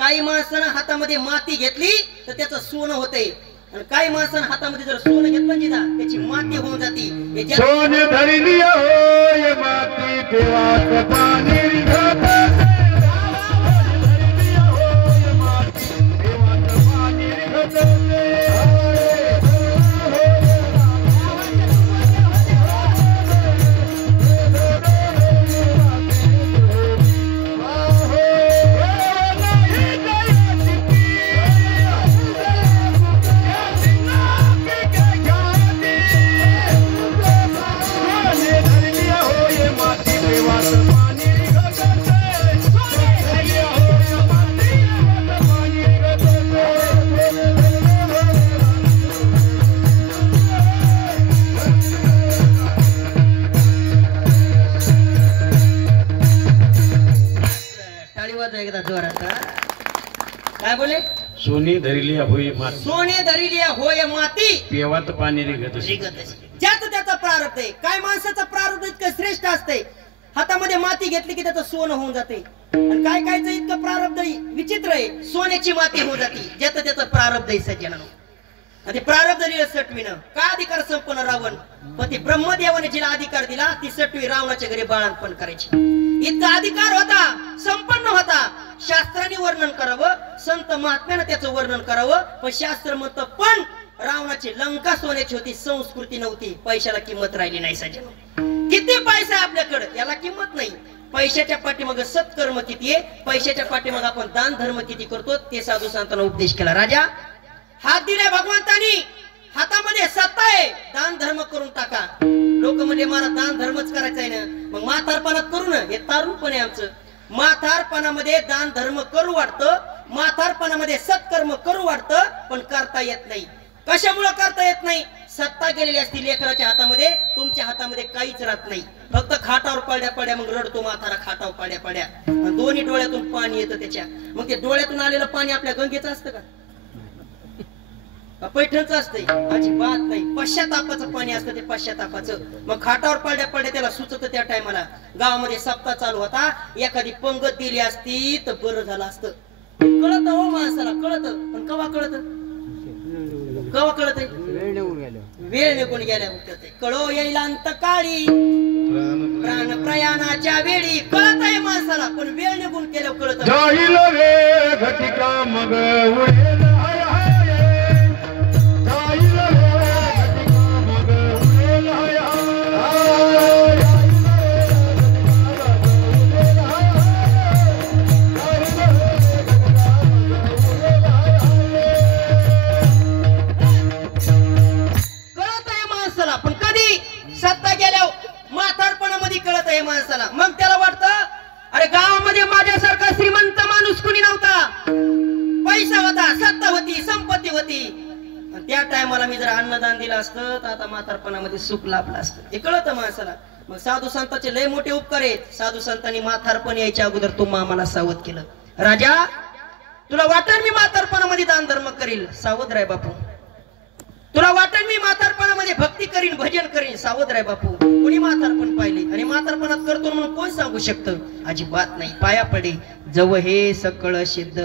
काही माणसानं हातामध्ये माती घेतली तर त्याचं सोनं होतंय आणि काही माणसानं हातामध्ये जर सोनं घेतलं जिजा त्याची माती होऊन जाते. सोने धरली होय माती देवात पाणी घात एकदा जोरात काय बोले? सोनी धरली होय माती सोने धरली होय माती पेवात पाणी निघत ज्याचं त्याचा प्रारब्ध आहे. काय माणसाचं प्रारब्ध इतकं श्रेष्ठ असते हातामध्ये माती घेतली की त्याचं सोनं होऊन जाते आणि काय कायचं इतकं प्रारब्ध विचित्र आहे सोन्याची माती होऊन जाते ज्याचं त्याचं प्रारब्ध आहे सज्जनानो. आणि प्रारब्ध दिलं सटवीनं का अधिकार संपन्न रावण पण ती ब्रह्मदेवाने जिला अधिकार दिला ती सटवी रावणाच्या घरी बाळांपण करायची इतका अधिकार होता संपन्न होता. शास्त्राने वर्णन करावं संत महात्म्यानं त्याचं वर्णन करावं पण शास्त्र म्हणतं पण रावणाची लंका सोन्याची होती संस्कृती नव्हती पैशाला किंमत राहिली नाही सज्जन. किती पैसा आपल्याकडे याला किंमत नाही. पैशाच्या पाठीमाग सत्कर्म किती आहे पैशाच्या पाठीमाग आपण दान धर्म किती करतो ते साधू संतांना उपदेश केला. राजा हात दिले भगवंतानी हातामध्ये सत्ता आहे दान धर्म करून टाका. लोक म्हणजे मला दान धर्मच करायचा आहे ना मग म्हातारपणात करू ना हे तारुणपणे आमचं. म्हातारपणामध्ये दान धर्म करू वाटतं म्हातारपणामध्ये सत्कर्म करू वाटतं पण करता येत नाही. कशामुळे करता येत नाही? सत्ता गेलेली असती लेकराच्या हातामध्ये तुमच्या हातामध्ये काहीच राहत नाही. फक्त खाटावर पड्या पड्या मग रडतो म्हातारा खाटावर पड्या पड्या दोन्ही डोळ्यातून पाणी येतं त्याच्या. मग ते डोळ्यातून आलेलं पाणी आपल्या गंगेचं असतं का पैठणचं असतंय? अजिबात नाही. पश्चातापाचं पाणी असतं ते पश्चातापाचं. मग खाटावर पड्या पड्या त्याला सुचत त्या टायमाला. गावामध्ये सप्ताह चालू होता एखादी पंगत दिली असती तर बरं झालं असतं. कळत हो माणसाला कळत पण कवा कळत कवा कळत वेळ निघून गेल्या कळो येईल अंत काळी प्राण प्रयाणाच्या वेळी कळत आहे माणसाला पण वेळ निघून केलं कळत जाईल रे घटिका मग उडेल माणसाला. मग त्याला वाटतं अरे गावामध्ये माझ्यासारखा श्रीमंत माणूस कुणी नव्हता. पैसा होता सत्ता होती संपत्ती होती आणि त्या टायमाला मी जर अन्नदान दिलं असतं तर आता म्हातारपणामध्ये सुख लाभलं असतं हे कळतं माणसाला. मग साधू संतांचे लय मोठे उपकार आहेत. साधू संतांनी म्हातारपण यायच्या अगोदर तुम्हा आम्हाला सावध केलं. राजा तुला वाटेल मी म्हातारपणामध्ये दान धर्म करील सावध राय बापू. तुला वाटेल मी म्हातारपणामध्ये भक्ती करीन भजन करीन सावध राय बापू. कोणी म्हातारपण पाहिले आणि म्हातारपणात करतो म्हणून कोण सांगू शकतं? अजिबात नाही. पाया पडे जव हे सकळ सिद्ध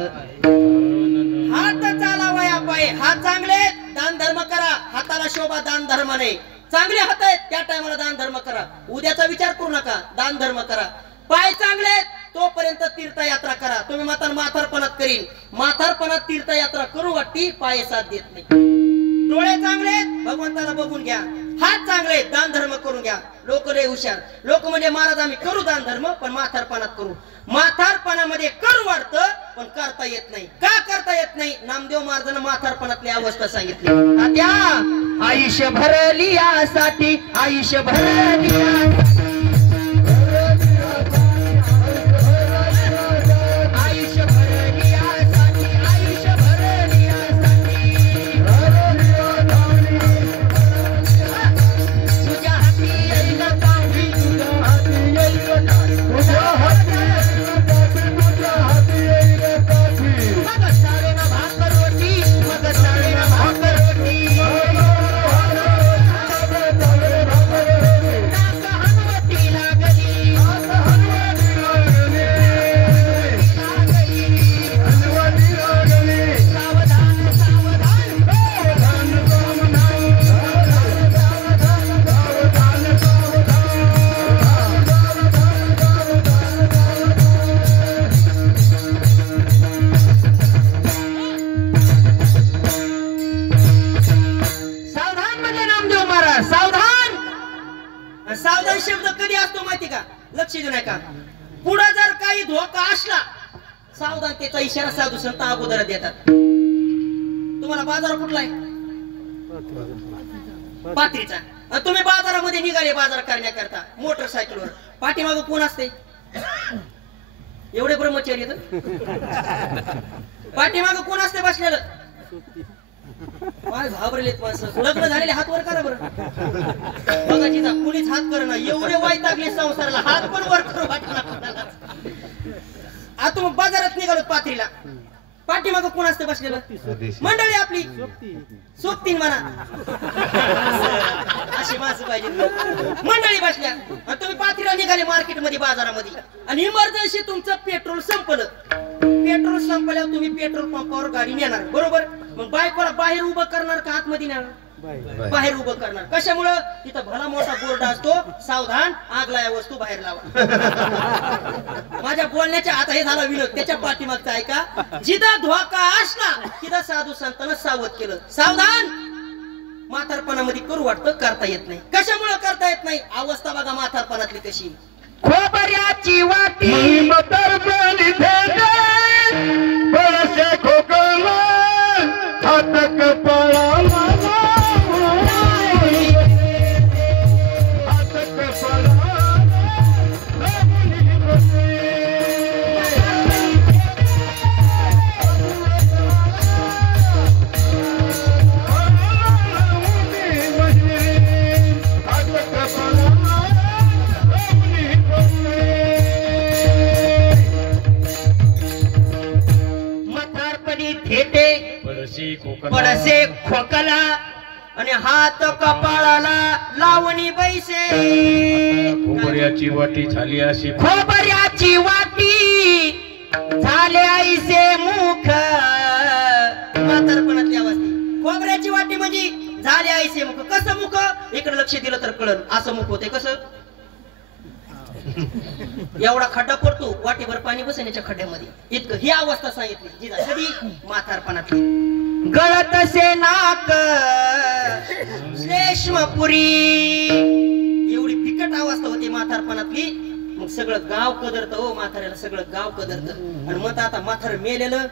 हात चालावया पाय. हात चांगले दान धर्म करा. हाताला शोभा दान धर्म नाही. चांगले हात आहेत त्या टायमाला दान धर्म करा. उद्याचा विचार करू नका दान धर्म करा. पाय चांगले तोपर्यंत तीर्थयात्रा करा. तुम्ही म्हातारपणात करीन म्हातारपणात तीर्थयात्रा करू वाटती पाय साथ देत नाही. डोळे चांगले भगवंताला बघून घ्या. हात चांगले दान धर्म करून घ्या. लोक लय हुशार लोक म्हणजे महाराज आम्ही करू दान धर्म पण म्हातारपणात करू. म्हातारपणामध्ये करू वाटतं पण करता येत नाही. का करता येत नाही? नामदेव महाराजांना म्हातारपणातली अवस्था सांगितली. त्या आयुष्य भरली यासाठी आयुष्य भरली माहिती का लक्ष देऊ नका पुढे जर काही धोका असला सावधानतेचा इशारा साधू संत अगोदर देतात तुम्हाला बाजार कुठला आहे पात्रीचा तुम्ही बाजारामध्ये निघाले बाजार करण्याकरता मोटरसायकलवर पाठीमागं कोण असते एवढे ब्रह्मचारी पाठीमागं कोण असते बसलेलं काय घाबरलेत माणसं लग्न झालेले हात वर करा बरं बघा जिजा कुणीच हात कर ना एवढे वैतागले संसाराला हात पण वर करू वाटला आता मग बाजारात निघालो पात्रीला पाठीमागं कोण असते बसलेलं मंडळी आपली सोबतीन म्हणा अशी माणसं पाहिजे मंडळी बसल्या आणि तुम्ही पात्रीला निघाले मार्केटमध्ये बाजारामध्ये आणि इमर्जन्सी तुमचं पेट्रोल संपलं पेट्रोल संपल्यावर तुम्ही पेट्रोल पंपावर गाडी नेणार बरोबर मग बायकोला बाहेर उभं करणार का आतमध्ये नेणार बाहेर उभं करणार कशामुळं तिथं भला मोठा बोर्ड असतो सावधान आग लाया वस्तू बाहेर लावा माझ्या बोलण्याच्या आता हे झालं विनोद त्याच्या पाठीमागचा ऐका जिथं धोका असला तिथं साधू संतांना सावध केलं सावधान म्हातारपणामध्ये करू वाटतं करता येत नाही कशामुळं करता येत नाही अवस्था बघा म्हातारपणातली कशी खोबऱ्याची वाटी म्हातारपणी बरसे खोकला हात कपाळाला पडसे खोकला आणि हात कपाळाला लावणी बैसे खोबऱ्याची वाटी झाली अशी खोबऱ्याची वाटी झाले आईसे मुख म्हातारपणातली अवस्था खोबऱ्याची वाटी म्हणजे झाले आईसे मुख कसं मुख इकडे लक्ष दिलं तर कळलं असं मुख होते कसं एवढा खड्डा पडतो वाटीभर पाणी बसण्याच्या खड्ड्यामध्ये इतकं ही अवस्था सांगितली जिजा कधी म्हातारपणातली गळतसे नाक श्लेष्मपुरी एवढी बिकट अवस्था होती म्हातारपणातली मग सगळं गाव कदरत हो म्हाताऱ्याला सगळं गाव कदरत आणि मग आता म्हातार मेलेलं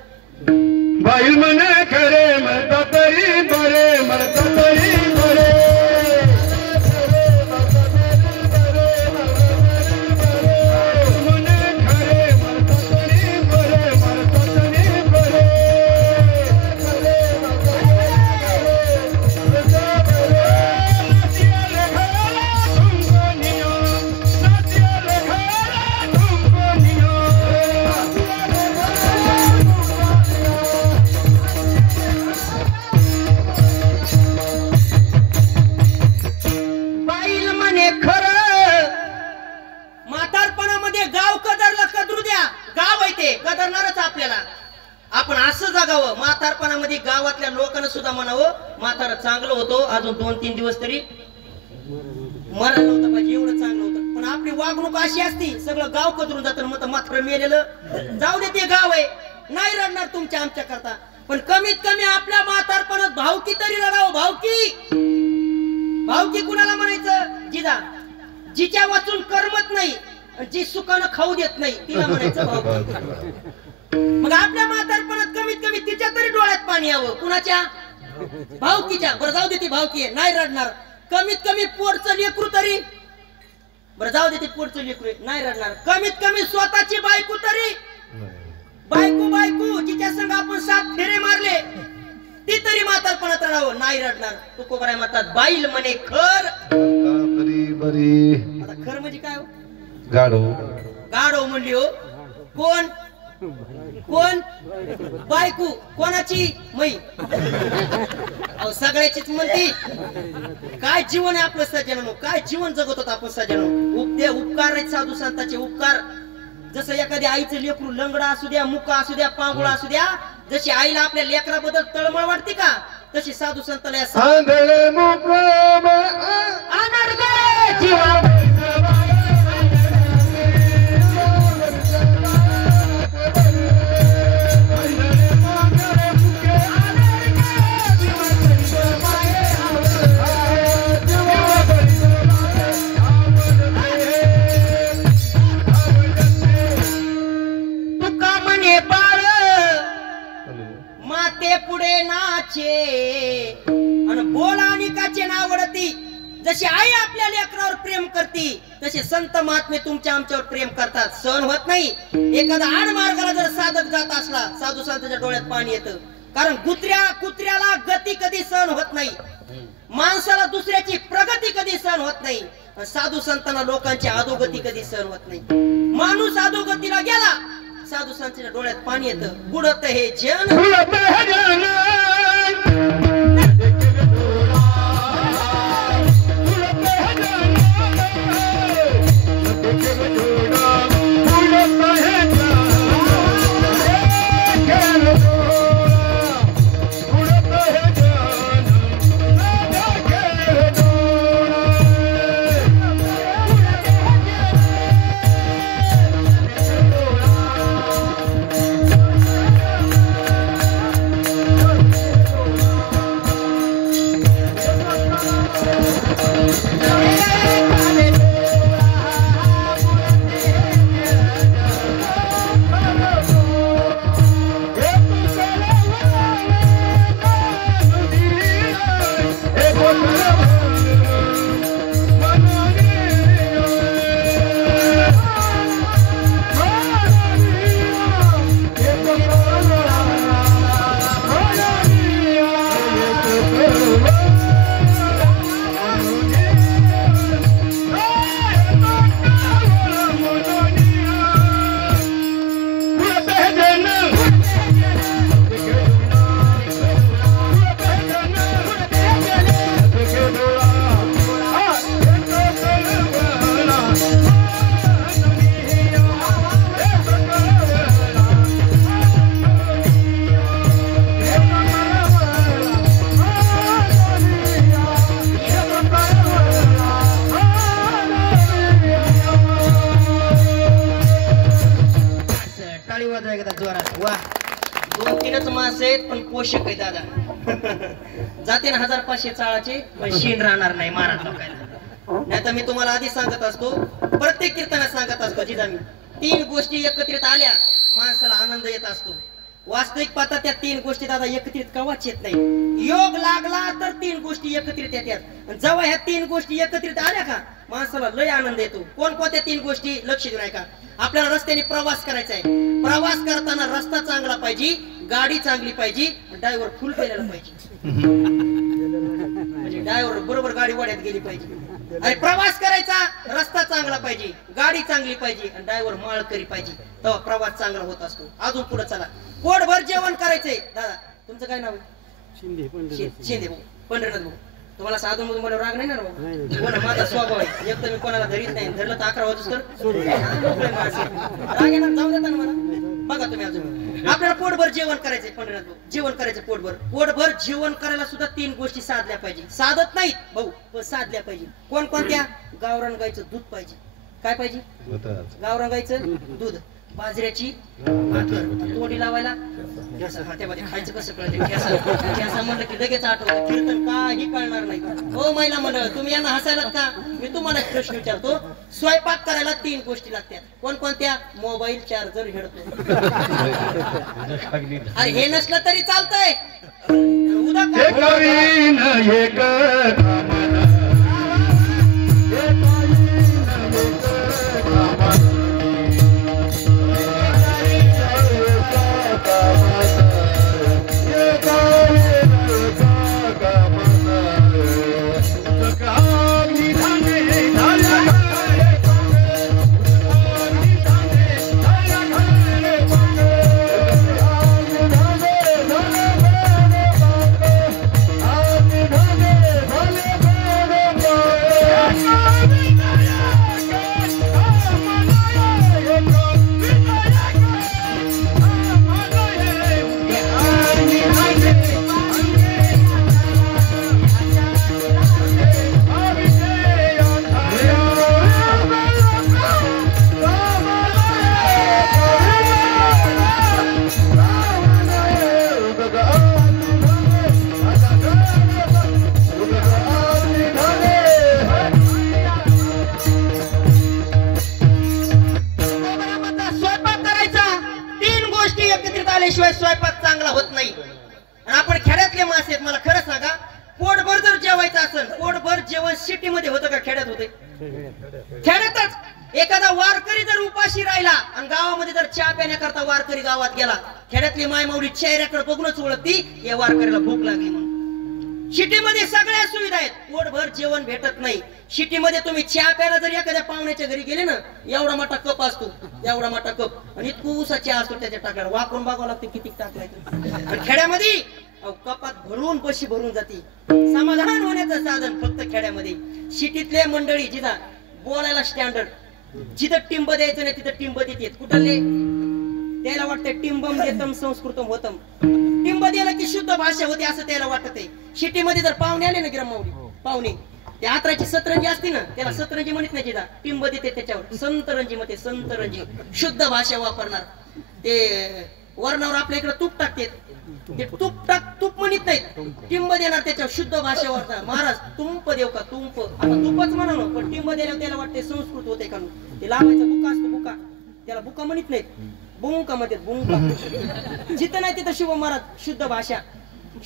बाईल म्हणे खरे मरता तरी बरे मरता तरी बरे आपण असं जगावं म्हातारपणामध्ये गावातल्या लोकांना सुद्धा म्हणावं म्हातार चांगलं होतो अजून 2-3 दिवस तरी मरायला नव्हतं पाहिजे एवढं चांगलं होतं पण आपली वागणूक अशी असती सगळं गाव कदरून जातं मग म्हातार मेलेलं जाऊ दे ते गाव आहे नाही रडणार तुमच्या आमच्या करता पण कमीत कमी आपल्या म्हातारपणात भावकी तरी रडावं भावकी कुणाला म्हणायचं जिजा जिच्या वाचून करमत नाही जी सुखानं खाऊ देत नाही तिला म्हणायचं भावकी मग आपल्या म्हातारपणात कमीत कमी तिच्या तरी डोळ्यात पाणी यावं कुणाच्या भावकीच्या बरं जाऊ दे ती भावकी नाही रडणार कमीत कमी पोटचं लेकरू तरी बरं जाऊ दे ती पोटचं लेकरू नाही रडणार कमीत कमी स्वतःची बायको तरी बायको जिच्या संग आपण 7 फेरे मारले ती तरी म्हातारपणात रडावं नाही रडणार तू कोबराय म्हणतात बाईल म्हणे खर बरी आता खर म्हणजे काय हो गाडो म्हणली हो कोण बायको कोणाची मै सगळ्याचीच म्हणती काय जीवन आहे आपलं सज्जनानो काय जीवन जगत होत आपण सज्जनानो उपकार आहेत साधू संतांचे उपकार जसं एखाद्या आईचं लेकरू लंगडा असू द्या मुका असू द्या पांगुळा असू द्या जशी आईला आपल्या लेकराबद्दल तळमळ वाटते का तशी साधू संतांना माते पुढे नाचे आणि बोला आणि काचे नावडती. जशी आई आपल्या लेकरावर प्रेम करती तसे संत महात्मे तुमच्या आमच्यावर प्रेम करतात. सहन होत नाही एखादा आड मार्गाला जर साधक जात असला साधू संतांच्या डोळ्यात पाणी येतं. कारण कुत्र्याला गती कधी सहन होत नाही. माणसाला दुसऱ्याची प्रगती कधी सहन होत नाही. साधू संतांना लोकांची अधोगती कधी सहन होत नाही. माणूस अधोगतीला गेला साधू संतांच्या डोळ्यात पाणी येतं. बुडत हे जन पण पोषक आहे दादा. जाते ना 1500 चाळाचे पण शीण राहणार नाही महाराज लोकांना. नाही तर मी तुम्हाला आधी सांगत असतो प्रत्येक कीर्तनात सांगत असतो जिजा मी 3 गोष्टी एकत्रित आल्या माणसाला आनंद येत असतो. वास्तविक पाहता त्या 3 गोष्टी दादा एकत्रित कवाच येत नाही. योग लागला तर 3 गोष्टी एकत्रित येतात. जेव्हा ह्या 3 गोष्टी एकत्रित आल्या का माणसाला लय आनंद येतो. कोणकोणत्या 3 गोष्टी लक्ष देऊ नका. आपल्याला रस्त्याने प्रवास करायचा आहे. प्रवास करताना रस्ता चांगला पाहिजे, गाडी चांगली पाहिजे, ड्रायव्हर फुल केलेला पाहिजे. म्हणजे ड्रायव्हर बरोबर गाडी वाड्यात गेली पाहिजे. अरे प्रवास करायचा रस्ता चांगला पाहिजे, गाडी चांगली पाहिजे आणि ड्रायव्हर माळकरी पाहिजे. तेव्हा प्रवास चांगला होत असतो. अजून पुढे चला. पोटभर जेवण करायचंय. दादा तुमचं काय नाव आहे? शिंदे भाऊ, पंढरनाथ भाऊ. तुम्हाला साधून मधून मला राग नाही ना भाऊ? माझा स्वभाव आहे. एक तर मी कोणाला धरीत नाही. धरलं तर 11 वाजूस तर राग येणार. जाऊ देता ना मला. बघा तुम्ही अजून आपल्याला पोटभर जेवण करायचंय. पंढरनाथ भाऊ जेवण करायचं पोटभर जेवण करायला सुद्धा 3 गोष्टी साधल्या पाहिजे. साधत नाहीत भाऊ पण साधल्या पाहिजे. कोणकोणत्या? गावरान गाईचं दूध पाहिजे. काय पाहिजे? गावरान गाईचं दूध. बाजऱ्याची भाकर. तोंडी लावायला त्यामध्ये खायचं कसं कळतं? म्हणलं की लगेच आठवतं. कीर्तन काही कळणार नाही. हो महिला मंडळ तुम्ही यांना हसायलात का? मी तुम्हाला एक प्रश्न विचारतो. स्वयंपाक करायला 3 गोष्टी लागतात. कोणकोणत्या? Mobile, charger, headphone. अरे हे नसलं तरी चालतंय. उद्या भले जेवण सिटीमध्ये होतं का खेड्यात होते? खेड्यातच. एखादा वारकरी जर उपाशी राहिला आणि गावामध्ये जर चहा पिण्याकरता वारकरी गावात गेला, खेड्यातली मायमाऊली चेहऱ्याकडे बघूनच ओळखती या वारकरीला भूक लागली म्हणून. सिटीमध्ये सगळ्या सुविधा आहेत, पोटभर जेवण भेटत नाही. सिटीमध्ये तुम्ही चहा प्यायला जर एखाद्या पाहुण्याच्या घरी गेले ना, एवढा मोठा कप असतो, एवढा मोठा कप, आणि इतकं उसा चहा असतो त्याच्या टाकायला, वाकून बघावं लागतं किती टाकलाय. आणि खेड्यामध्ये कपात भरून पशी भरून जाते. समाधान होण्याचं साधन फक्त खेड्यामध्ये. सिटीतले मंडळी जिथं बोलायला स्टँडर्ड, जिथं टिंब द्यायचं नाही तिथं टिंब देतात. कुठले त्याला वाटतं टिंबम देतम संस्कृतम होतम, टिंब दिला की शुद्ध भाषा होती असं त्याला वाटत आहे. सिटीमध्ये जर पाहुणे आले ना गिरमावली पाहुणे, ते आत्राची सतरंजी असते ना, त्याला सतरंजी म्हणत नाही, जिथं टिंब देते त्याच्यावर संतरंजी मध्ये, संतरंजी शुद्ध भाषा वापरणार. ते वर्णावर आपल्या इकडे तूप टाकते, ते तूप म्हणत नाहीत, टिंब देणार त्याच्यावर शुद्ध भाषा वापरणार. महाराज तुंप देव का, तुंप, आता तुपच म्हणा ना, पण टिंब दिल्यावर त्याला वाटते संस्कृत होते का. ते लावायचा बुका असतो, बुका, त्याला बुका म्हणत नाहीत, बुंका मध्ये बुंका. जिथं नाही तिथं शिव महाराज शुद्ध भाषा,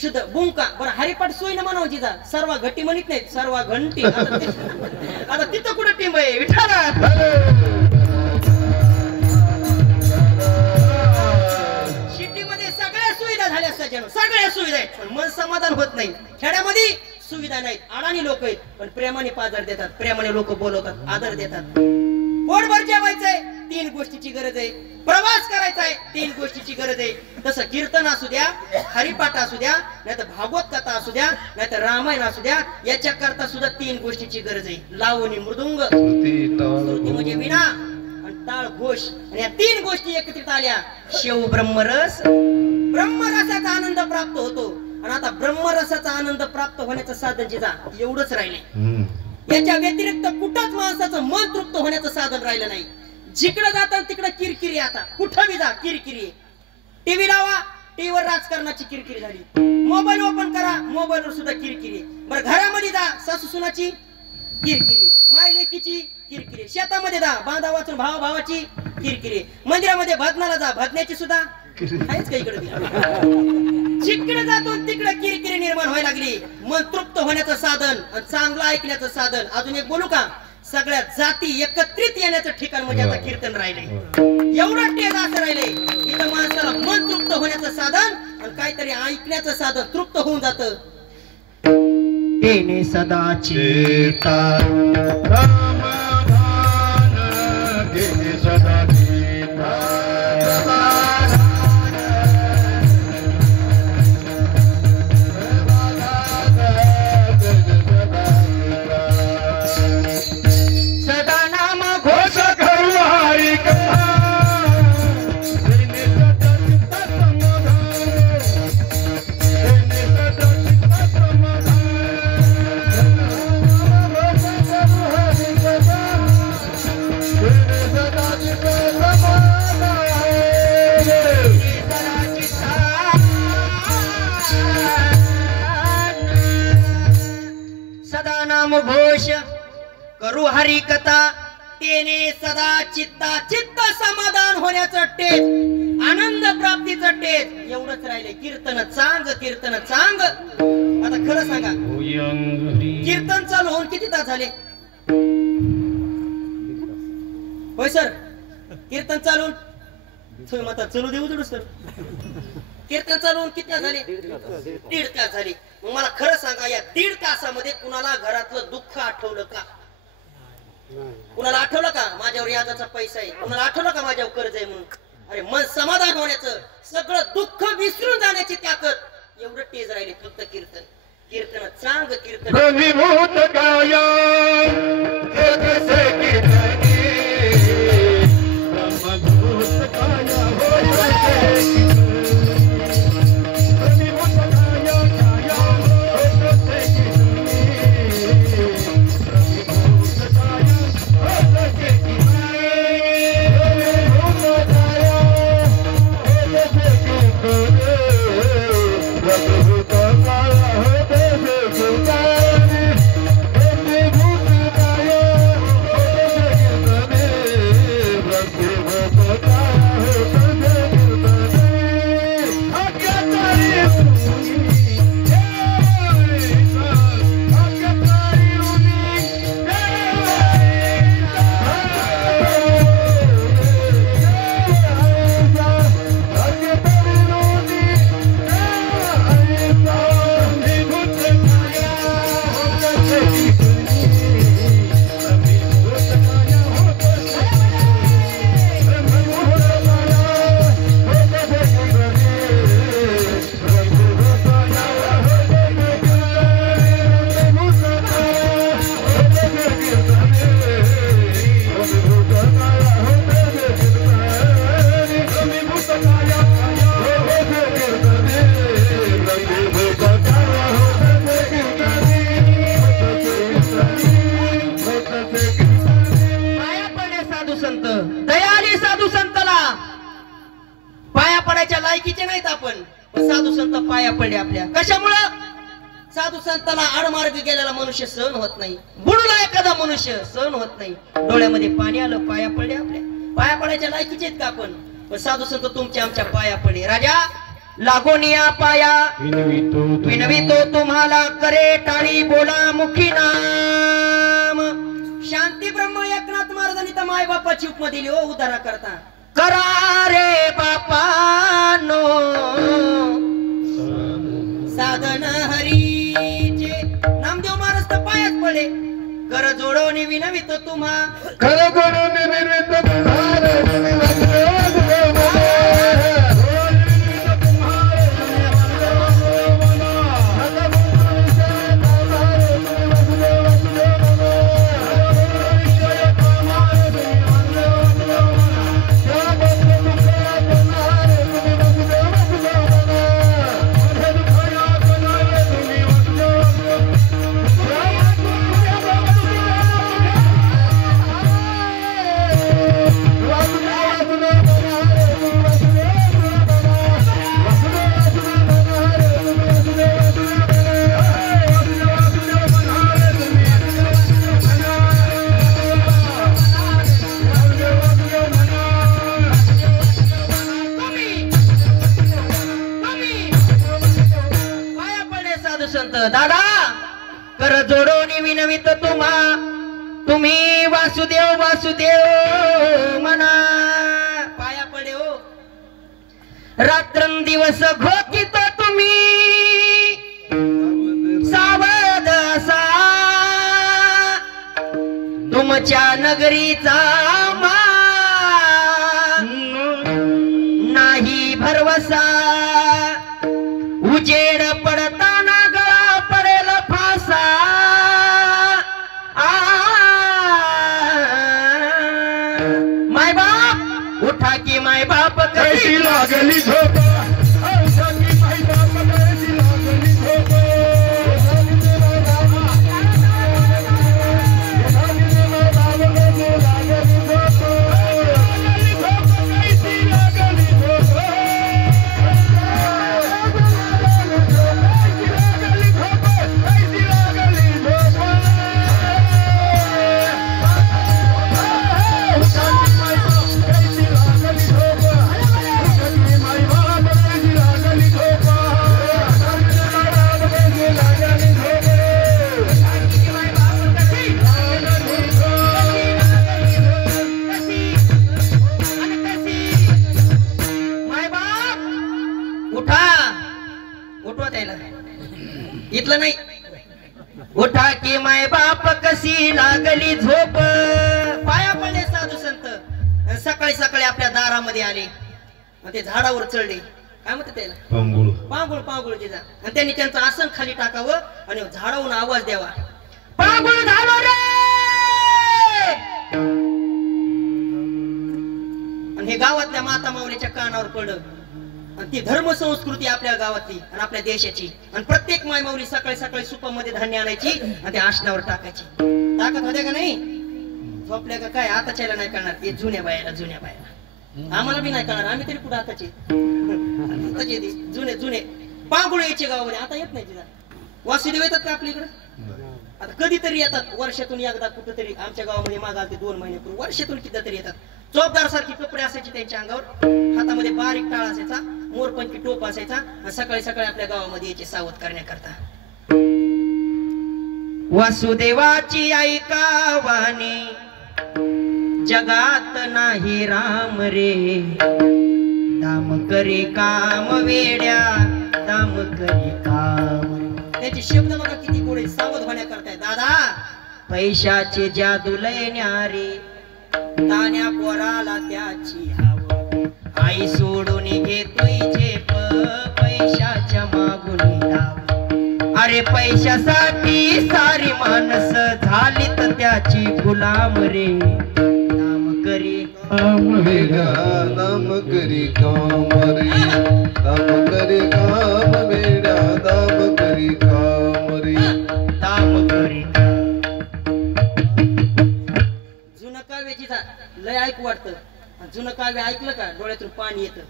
शुद्ध बुंका. बरं हरिपाठ सोयीनं म्हणावं जिजा, सर्व घटी म्हणत नाहीत, सर्व घंटी. आता तिथं कुठं टिंब आहे विठाला. सिटीमध्ये सगळ्या सुविधा झाल्या असतात जण, सगळ्या सुविधा आहेत, पण मन समाधान होत नाही. खेड्यामध्ये सुविधा नाहीत, अडाणी लोक आहेत, पण प्रेमाने पाजर देतात, प्रेमाने लोक बोलवतात, आदर देतात. पोटभर जेवायचंय, 3 गोष्टीची गरज आहे. प्रवास करायचा आहे, 3 गोष्टीची गरज आहे. तसं कीर्तन असू द्या, हरिपाठ असू द्या, नाहीतर भागवत कथा असू द्या, नाहीतर रामायण असू द्या, याच्या करता सुद्धा 3 गोष्टीची गरज आहे. लावणी, मृदुंग, श्रुती म्हणजे विणा, आणि टाळ घोष. आणि या 3 गोष्टी एकत्रित आल्या, शिव ब्रह्मरस. ब्रह्मरसाचा आनंद प्राप्त होतो. आणि आता ब्रह्मरसाचा आनंद प्राप्त होण्याचं साधन जिजा एवढंच राहिले. याच्या व्यतिरिक्त कुठंच माणसाचं मन तृप्त होण्याचं साधन राहिलं नाही. जिकडे जातात तिकडे किरकिरी. आता कुठं बी जा किरकिरी. टीव्ही लावा, टीव्हीवर राजकारणाची किरकिरी झाली. मोबाईल ओपन करा, मोबाईलवर सुद्धा किरकिरी. बरं घरामध्ये जा, सासू सुनाची किरकिरी, माय लेकीची किरकिरी. शेतामध्ये जा, बांधा वाचून भावा भावाची किरकिरी. मंदिरामध्ये भजनाला जा, भजनाची सुद्धा आहेच का इकडे. जिकडे जातो तिकडे किरकिरी निर्माण व्हायला लागली. मन तृप्त होण्याचं साधन आणि चांगलं ऐकण्याचं साधन. अजून एक बोलू का, सगळ्या जाती एकत्रित येण्याचं ठिकाण म्हणजे आता कीर्तन राहिले. एवढं टेज असं राहिले, इथं माणसाला मन तृप्त होण्याचं साधन आणि काहीतरी ऐकण्याचं साधन, तृप्त होऊन जातं. तेने सदा चेता सदा चेता घोष करू हरी कथा. तेने सदा चित्ता चित्त समाधान होण्याचं टेज, आनंद प्राप्तीचं टेज एवढंच राहिले. कीर्तन चांग, कीर्तन चांग. आता खरं सांगा, कीर्तन चालू होऊन किती तास झाले? होय सर, कीर्तन चालून तुम्ही मग चलू देऊ दे सर. कीर्तन चालून किती तास झाले? 1.5 तास झाले. मग मला खरं सांगा, या 1.5 तासामध्ये कुणाला घरातलं दुःख आठवलं का? कुणाला आठवलं का माझ्यावर याजाचा पैसा आहे? कुणाला आठवलं का माझ्यावर कर्ज आहे म्हणून? अरे मन समाधान होण्याचं, सगळं दुःख विसरून जाण्याची ताकद एवढं टेज राहिले फक्त कीर्तन. कीर्तन चांग, कीर्तन काया संत पाया पडले आपल्या. कशामुळं? साधू संताला आडमार्ग गेलेला मनुष्य सहन होत नाही, बुडूला एखादा मनुष्य सहन होत नाही. डोळ्यामध्ये पाणी आलं, पाया पडले आपल्या. पाया पडायच्या लायकीचे आहेत का आपण? पण साधू संत तुमच्या आमच्या पाया पडले. राजा लागोनिया पाया विनवितो तुम्हाला, करे टाळी बोला मुखी नाम. शांती ब्रह्म एकनाथ महाराजांनी तर माय बापाची उपमा दिली हो उद्धारा करता. करा रे बापानो साधन हरीचे. नामदेव महाराज तर पायाच पडले. कर जोडवणे विनवितो तुम्हा, कर जोडवणे विनवितो तुम्हाला. दादा कर जोडोनी विनवित तुम्हा, तुम्ही वासुदेव वासुदेव म्हणा. पाया पडे हो. रात्रंदिवस घोकित तुम्ही सावध असा, तुमच्या नगरीचा नाही भरवसा. उजेड पडताना गळा पडेल फासा. माय बाप उठा की माय बाप कशी लागली झोप. उठा की माय बाप कशी लागली झोप. इथलं नाही. उठा की माय बाप कशी लागली झोप. पाया पडले साधू संत. सकाळी सकाळी आपल्या दारामध्ये आले. ते झाडावर चढले. काय म्हणते त्याला? पांगुळ. पांगुळ पांगुळ तिचा. आणि त्यांनी त्यांचं आसन खाली टाकावं आणि झाडावरून आवाज द्यावा. पांगुळ झालो रे. आणि हे गावातल्या माता माऊलीच्या कानावर पडलं. आणि ती धर्म संस्कृती आपल्या गावातली आणि आपल्या देशाची. आणि प्रत्येक माय माऊली सकाळी सकाळी सुपामध्ये धान्य आणायची आणि ते आसनावर टाकायची. टाकत होत्या का नाही? झोपल्या का काय? आताच्याला नाही करणार. ते जुन्या बायाला जुन्या बायाला. आम्हाला बी नाही करणार. आम्ही तरी कुठं आताचे जुने जुने पांगुळ यायचे गावामध्ये. आता येत नाही तिला. वासुदेव येतात का आपल्या इकडे? आता कधीतरी येतात. वर्षातून एकदा कुठेतरी. आमच्या गावामध्ये मागाल ते 2 महिन्यापूर्वी वर्षातून किती तरी येतात. चोपदार सारखी कपडे असायचे त्यांच्या अंगावर. हातामध्ये बारीक टाळ असायचा. मोरपंखी टोप असायचा. आणि सकाळी सकाळी आपल्या गावामध्ये यायचे सावध करण्याकरता. वासुदेवाची ऐकावानी जगात नाही राम रे. दाम करे काम वेड्या, दाम करे काम. त्याचे शब्द बघा किती गोडे. सावध होण्याकरता. दादा पैशाचे जादू लय न्यारे. तान्या पोराला त्याची हाव. आई सोडून घेतोय झेप, पैशाच्या मागून धाव. अरे पैशासाठी सारी माणस झालीत त्याची गुलाम रे. नाम करी काम वेड्या, नाम करी काम रे. नाम करी काम वेड्या, नाम करी काम रे. नाम करी. जुनं काव्याची लय ऐकू वाटतं. जुनं काव्य ऐकलं का डोळ्यातून पाणी येतं.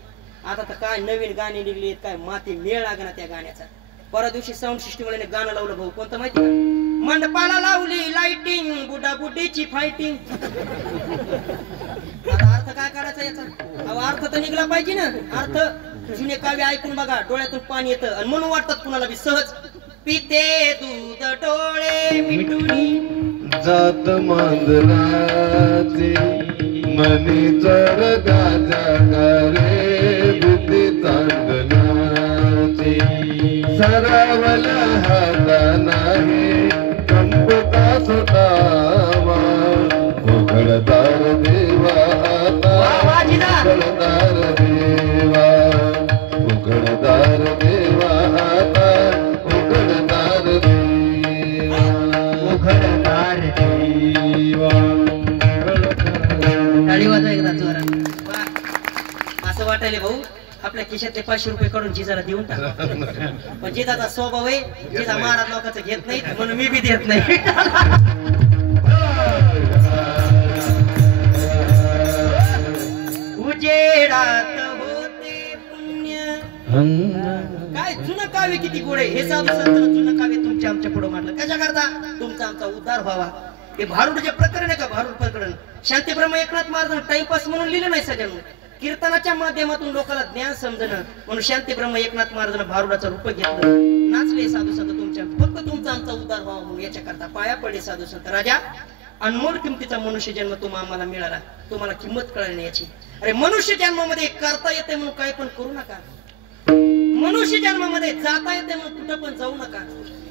आता तर काय नवीन गाणी निघली काय माती मेळ लागणार त्या गाण्याचा. परवा दिवशी साऊंड सिस्टम वाल्याने गाणं लावलं भाऊ, कोणतं माहिती का? मंडपाला लावली लाइटिंग बुडा बुडीची फायटिंग. आता अर्थ काय करायचा याचा? अहो अर्थ तर निघला पाहिजे ना. अर्थ जुने काव्य ऐकून बघा, डोळ्यातून पाणी येतं आणि म्हणून वाटतात कुणाला बी सहज. पिते दूध डोळे मिटून जात मांजराचे मनी चर गाजा करे बुद्धी चांदण्याचे सरावला हाता नाही कंपता सुटावा उघडदार देवा आता उघडदार देवा उघडदार देवा आता उघडदार देवा उघडदार देवा. टाळी वाजवा एकदा जोरात. असं वाटायले भाऊ आपल्या खिशातले 500 रुपये काढून जिजाला देऊन टाका. पण जिजाचा स्वभाव आहे, जिजा महाराज लोकांचं घेत नाही म्हणून मी बी देत नाही. उजेडात होते पुण्य. काय जुनं काव्य किती गोड आहे. हे साधू संत जुनं काव्य तुमच्या आमच्या पुढे मांडलं कशा करता? तुमचा आमचा उद्धार व्हावा. हे भारूड जे प्रकरण आहे का, भारूड प्रकरण शांतीब्रह्म एकनाथ महाराज टाइमपास म्हणून लिहिलं नाही सगळ्यांना. कीर्तनाच्या माध्यमातून लोकांना ज्ञान समजणं म्हणून शांतीब्रह्म एकनाथ महाराजांना भारूडाचं रूप घेतलं. नाचले साधू संत तुमच्या, फक्त तुमचा आमचा उद्धार व्हावा म्हणून याच्या करता पाया पडले साधू संत. राजा अनमोल किमतीचा मनुष्य जन्म तुम्हा आम्हाला मिळाला, तुम्हाला किंमत कळली नाही याची. अरे मनुष्य जन्मामध्ये करता येते म्हणून काही पण करू नका. मनुष्य जन्मामध्ये जाता येते म्हणून कुठं पण जाऊ नका.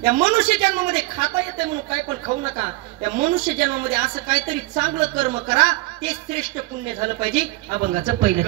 या मनुष्य जन्मामध्ये खाता येते म्हणून काय पण खाऊ नका. या मनुष्य जन्मामध्ये असं काहीतरी चांगलं कर्म करा, ते श्रेष्ठ पुण्य झालं पाहिजे. अभंगाचं पहिलं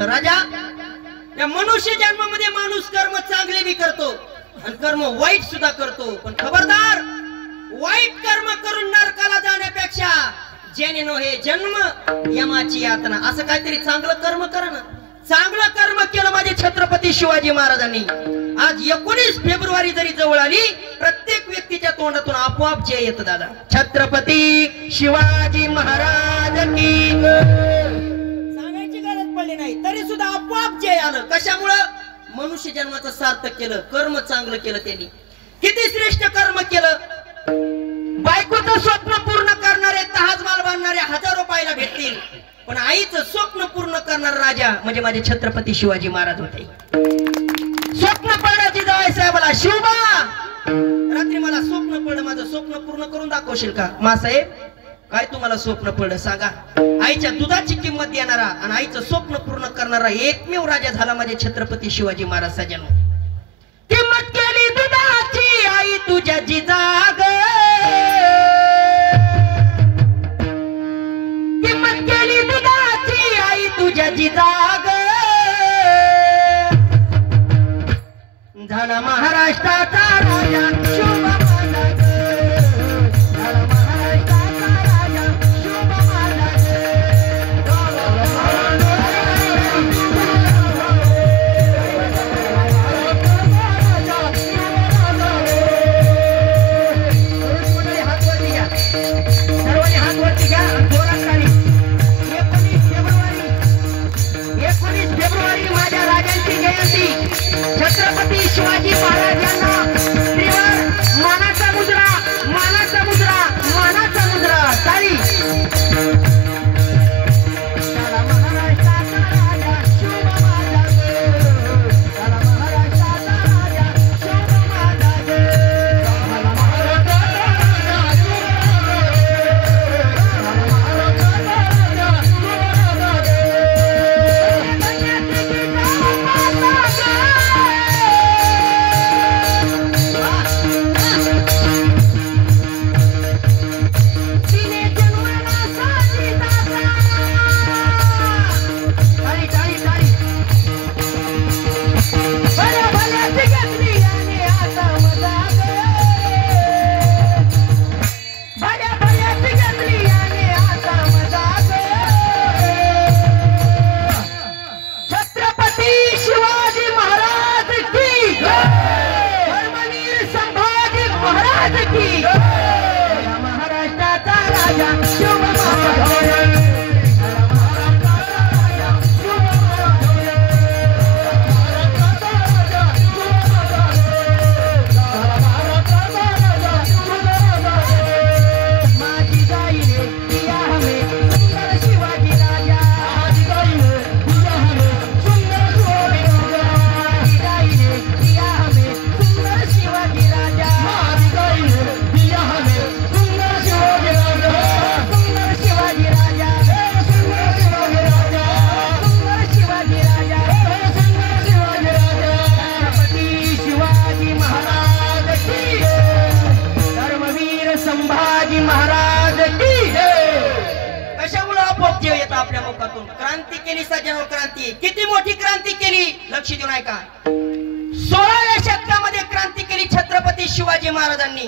राजा. या मनुष्य जन्मामध्ये माणूस कर्म चांगले बी करतो आणि कर्म वाईट सुद्धा करतो. पण खबरदार, वाईट कर्म करून नरकाला जाण्यापेक्षा जेणे नो हे जन्म यमाची यातना, असं काहीतरी चांगलं कर्म करा ना. चांगलं कर्म केलं माझे छत्रपती शिवाजी महाराजांनी. आज 19 फेब्रुवारी जरी जवळ आली, प्रत्येक व्यक्तीच्या तोंडातून आपोआप जय येतं दादा. छत्रपती शिवाजी महाराज की नाही तरी सुद्धा आपोआप जय आलं. कशामुळं? मनुष्य जन्माचं सार्थक केलं, कर्म चांगलं केलं त्यांनी. किती श्रेष्ठ कर्म केलं. बायकोचं स्वप्न पूर्ण करणारे, जहाज माल बांधणारे हजारो पाहायला भेटतील, पण आईचं स्वप्न पूर्ण करणारा राजा म्हणजे माझे छत्रपती शिवाजी महाराज होते. स्वप्न पडण्याची जाय साहेबाला, शिवबा रात्री मला स्वप्न पडलं, माझं स्वप्न पूर्ण करून दाखवशील का? मासाहेब काय तुम्हाला स्वप्न पडलं सांगा. आईच्या दुधाची किंमत देणारा आणि आईचं स्वप्न पूर्ण करणारा एकमेव राजा झाला माझे छत्रपती शिवाजी महाराज. सजनो किंमत केली दुधाची आई तुझ्या जिजाग, किंमत केली दुधाची आई तुझ्या जिजाग, झाला महाराष्ट्राचा राजा शुभ माझा ग, झाला महाराष्ट्राचा राजा शुभ माझा ग. सर्वांनी हात वरती घ्या आणि जोरात ताली. 19 फेब्रुवारी माझ्या राजांची जयंती. छत्रपती शिवाजी महाराजांना त्रिवार मानाचा मुद्रा, मानाचा मुद्रा, मानाचा मुद्रा. ताली. झाला महाराष्ट्राचा राजा शुभ माझा ग, झाला महाराष्ट्राचा राजा शुभ माझा ग, झाला महाराष्ट्राचा राजा आपल्या मुखातून. क्रांती केली सज्जनो, क्रांती. किती मोठी क्रांती केली लक्ष देऊन ऐका. 16व्या शतकामध्ये क्रांती केली छत्रपती शिवाजी महाराजांनी.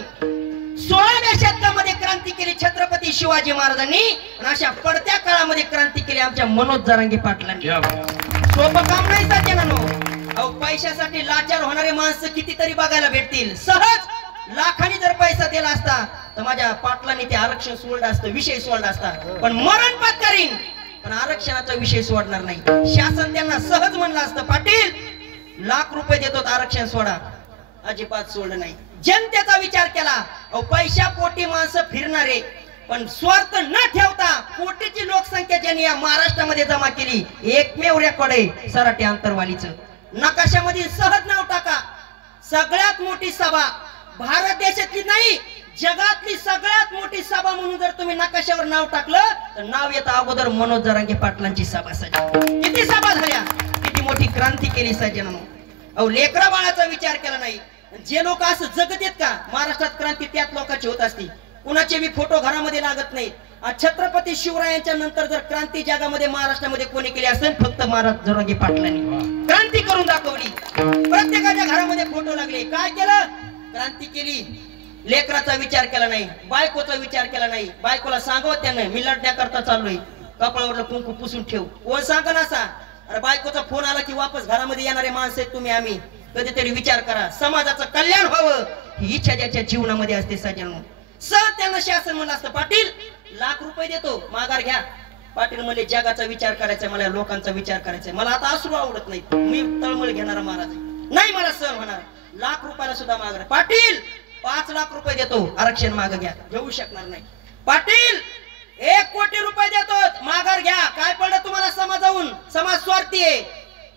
16व्या शतकामध्ये क्रांती केली छत्रपती शिवाजी महाराजांनी. आणि अशा पडत्या काळामध्ये क्रांती केली आमच्या मनोज जरांगे पाटलांनी. सोपं काम नाही सज्जनांनो. अहो पैशासाठी लाचार होणारे माणसं कितीतरी बघायला भेटतील. सहज लाखांनी जर पैसा दिला असता तर माझ्या पाटलांनी ते आरक्षण सोडलं असतं, विषय सोडला असता. पण मरण पत्करीन पण आरक्षणाचा विषय सोडणार नाही. शासन त्यांना सहज म्हणलं असतं, पाटील लाख रुपये देतो आरक्षण सोडा. अजिबात सोडलं नाही. जनतेचा विचार केला. पैशा पोटी माणसं फिरणारे पण स्वार्थ न ठेवता कोटीची लोकसंख्या ज्यांनी या महाराष्ट्रामध्ये जमा केली. एकमेव रेकॉर्ड आहे सराटी आंतरवालीचं. नकाशामध्ये सहज नाव टाका. सगळ्यात मोठी सभा भारत देशातली नाही जगातली सगळ्यात मोठी सभा म्हणून जर तुम्ही नकाशावर नाव टाकलं तर नाव येतं अगोदर मनोज जरांगे पाटलांची सभा. सज्जन किती सभा झाल्या, किती मोठी क्रांती केली सज्जनांनो. अहो लेकरा बाळाचा विचार केला नाही. जे लोक असं जगत आहेत का महाराष्ट्रात क्रांती त्याच लोकांची होत असती. कुणाचे बी फोटो घरामध्ये लागत नाहीत. छत्रपती शिवरायांच्या नंतर जर क्रांती जगामध्ये महाराष्ट्रामध्ये कोणी केली असेल फक्त महाराज जरांगे पाटलांनी क्रांती करून दाखवली. प्रत्येकाच्या घरामध्ये फोटो लागले. काय केलं? क्रांती केली. लेकराचा विचार केला नाही, बायकोचा विचार केला नाही. बायकोला सांगव त्यानं मी लढण्याकरता चाललोय, कपाळावर कुंकू पुसून ठेव. कोण सांगा नसा. अरे बायकोचा फोन आला की वापस घरामध्ये येणारे माणसं आहेत तुम्ही आम्ही. कधीतरी विचार करा. समाजाचं कल्याण व्हावं ही इच्छा ज्याच्या जीवनामध्ये असते सज्जनो. सर त्यांना शासन म्हणलं असतं पाटील लाख रुपये देतो माघार घ्या. पाटील म्हणले जगाचा विचार करायचा, मला लोकांचा विचार करायचा. मला आता अश्रू आवडत नाही, मी तळमळ घेणारा महाराज नाही. मला सहन होणार. लाख रुपयाला सुद्धा माघार. पाटील 5 लाख रुपये देतो आरक्षण माग घ्या. घेऊ शकणार नाही. पाटील ₹1 कोटी देतो, माघार घ्या. काय पडलं तुम्हाला समाजाहून? समाज स्वार्थी आहे.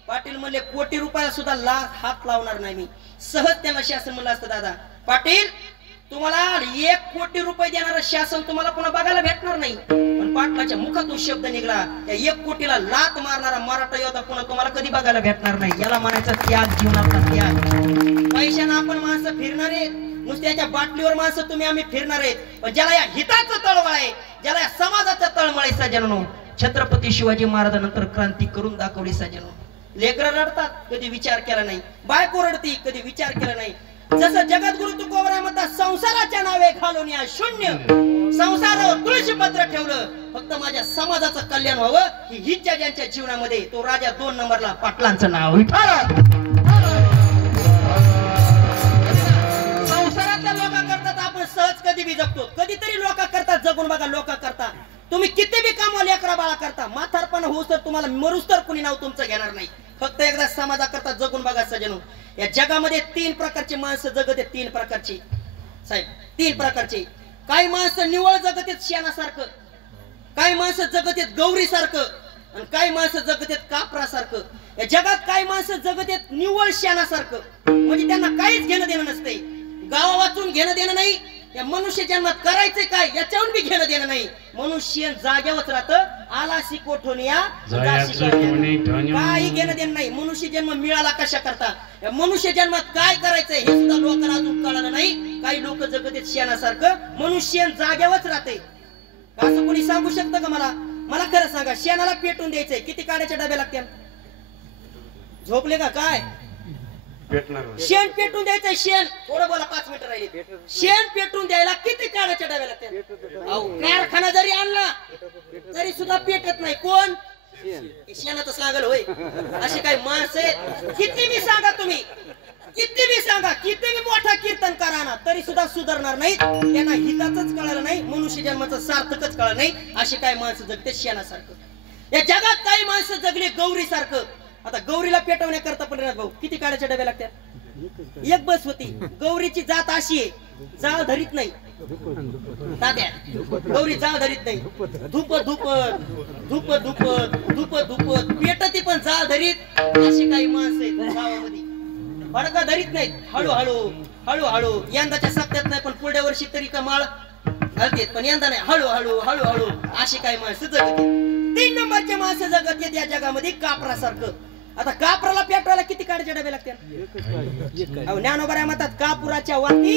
पाटील म्हणले ₹1 सुद्धा हात लावणार नाही मी. सहज त्यांना शासन म्हणलं असतं, दादा पाटील तुम्हाला ₹1 कोटी देणारं शासन तुम्हाला पुन्हा बघायला भेटणार नाही. पण पाटलाच्या मुखातून शब्द निघाला, त्या 1 कोटीला लात मारणारा मराठा योद्धा पुन्हा तुम्हाला कधी बघायला भेटणार नाही. याला म्हणायचं त्याग, जीवनातला त्याग. पैशानं आपण माणसं फिरणार आहेत, नुसत्याच्या बाटलीवर माणसं तुम्ही आम्ही फिरणार आहेत. पण ज्याला या हिताचं तळमळ आहे, ज्याला या समाजाचं तळमळ आहे सज्जनो, छत्रपती शिवाजी महाराजांनंतर क्रांती करून दाखवली सज्जनो. लेकरं रडतात, कधी विचार केला नाही. बायको रडती, कधी विचार केला नाही. जसं जगद्गुरु तुकोबराय म्हणतात, संसाराच्या नावे घालून या शून्य संसारावर तुळशी पत्र ठेवलं, फक्त माझ्या समाजाचं कल्याण व्हावं ही हिच्या ज्यांच्या जीवनामध्ये. तो राजा 2 नंबरला पाटलांचं नाव विठ्ठल. संसारातल्या लोका करतात आपण सहज कधी बी जगतो. कधीतरी लोका करतात, जगून बघा लोका करता. तुम्ही किती बी कामवा लेकरा बाळा करता, म्हातारपण होऊस तर तुम्हाला मरूस तर कुणी नाव तुमचं घेणार नाही. फक्त एकदा समाजाकरता जगून बघा सजनो. या जगामध्ये 3 प्रकारची माणसं जगत आहेत. 3 प्रकारची साहेब, 3 प्रकारची. काही माणसं निवळ जगत आहेत शेणासारखं, काही माणसं जगत आहेत गौरी सारखं, आणि काही माणसं जगत आहेत कापरासारखं. या जगात काही माणसं जगत आहेत निवळ शेणासारखं, म्हणजे त्यांना काहीच घेणं देणं नसते. गावा वाचून घेणं देणं नाही, या मनुष्य जन्मात करायचंय काय याच्यावरून बी घेणं देणं नाही. मनुष्य जाग्यावरच राहतं, आलासी कोठून या काही घेणं देणं नाही. मनुष्य जन्म मिळाला कशा करता, या मनुष्य जन्मात काय करायचंय हे सुद्धा लोकांना अजून कळलं नाही. काही लोक जगत आहेत शेणासारखं, मनुष्य जाग्यावरच राहते. असं कोणी सांगू शकतं का मला? मला खरं सांगा, शेणाला पेटून द्यायचंय, किती काड्याच्या डब्या लागतील? झोपले का काय? शेण पेटून द्यायचं. शेण थोडं बोला, 5 मिनिटं राहिले. शेण पेटून द्यायला किती काढाच्या डब्या लागतात? कारखाना जरी आणला तरी सुद्धा पेटत नाही. कोण? शेणाचं सांगल होय. अशी काही माणसं आहेत, किती बी सांगा तुम्ही, किती बी सांगा, किती बी मोठा कीर्तन करा ना, तरी सुद्धा सुधारणार नाही. त्यांना हिताचंच कळलं नाही, मनुष्य जन्माचं सार्थकच कळलं नाही. अशी काही माणसं जगते शेणासारखं. या जगात काही माणसं जगली गौरी सारखं. आता गौरीला पेटवण्याकरता पण भाऊ किती काड्याच्या डब्या लागतात? 1 बस होती. गौरीची जात अशी आहे, जाळ धरीत नाही. तात्या, गौरी जाळ धरीत नाही. धूप धूप धूप धूप धूप धूप पेटती पण जाळ धरीत. अशी काही माणसं आहेत गावामध्ये, फडका धरीत नाहीत. हळूहळू हळूहळू, यंदाच्या सप्त्यात नाही पण पुढल्या वर्षी तरी कमाळ घालतेत, पण यंदा नाही. हळूहळू हळूहळू अशी काही माणसं जगत. 3 नंबरचे माणसं जगत आहेत या जगामध्ये कापरासारखं. आता कापराला पेटवायला किती काड्याच्या डबे लागतात? ज्ञानोबा म्हणतात, कापुराच्या वाती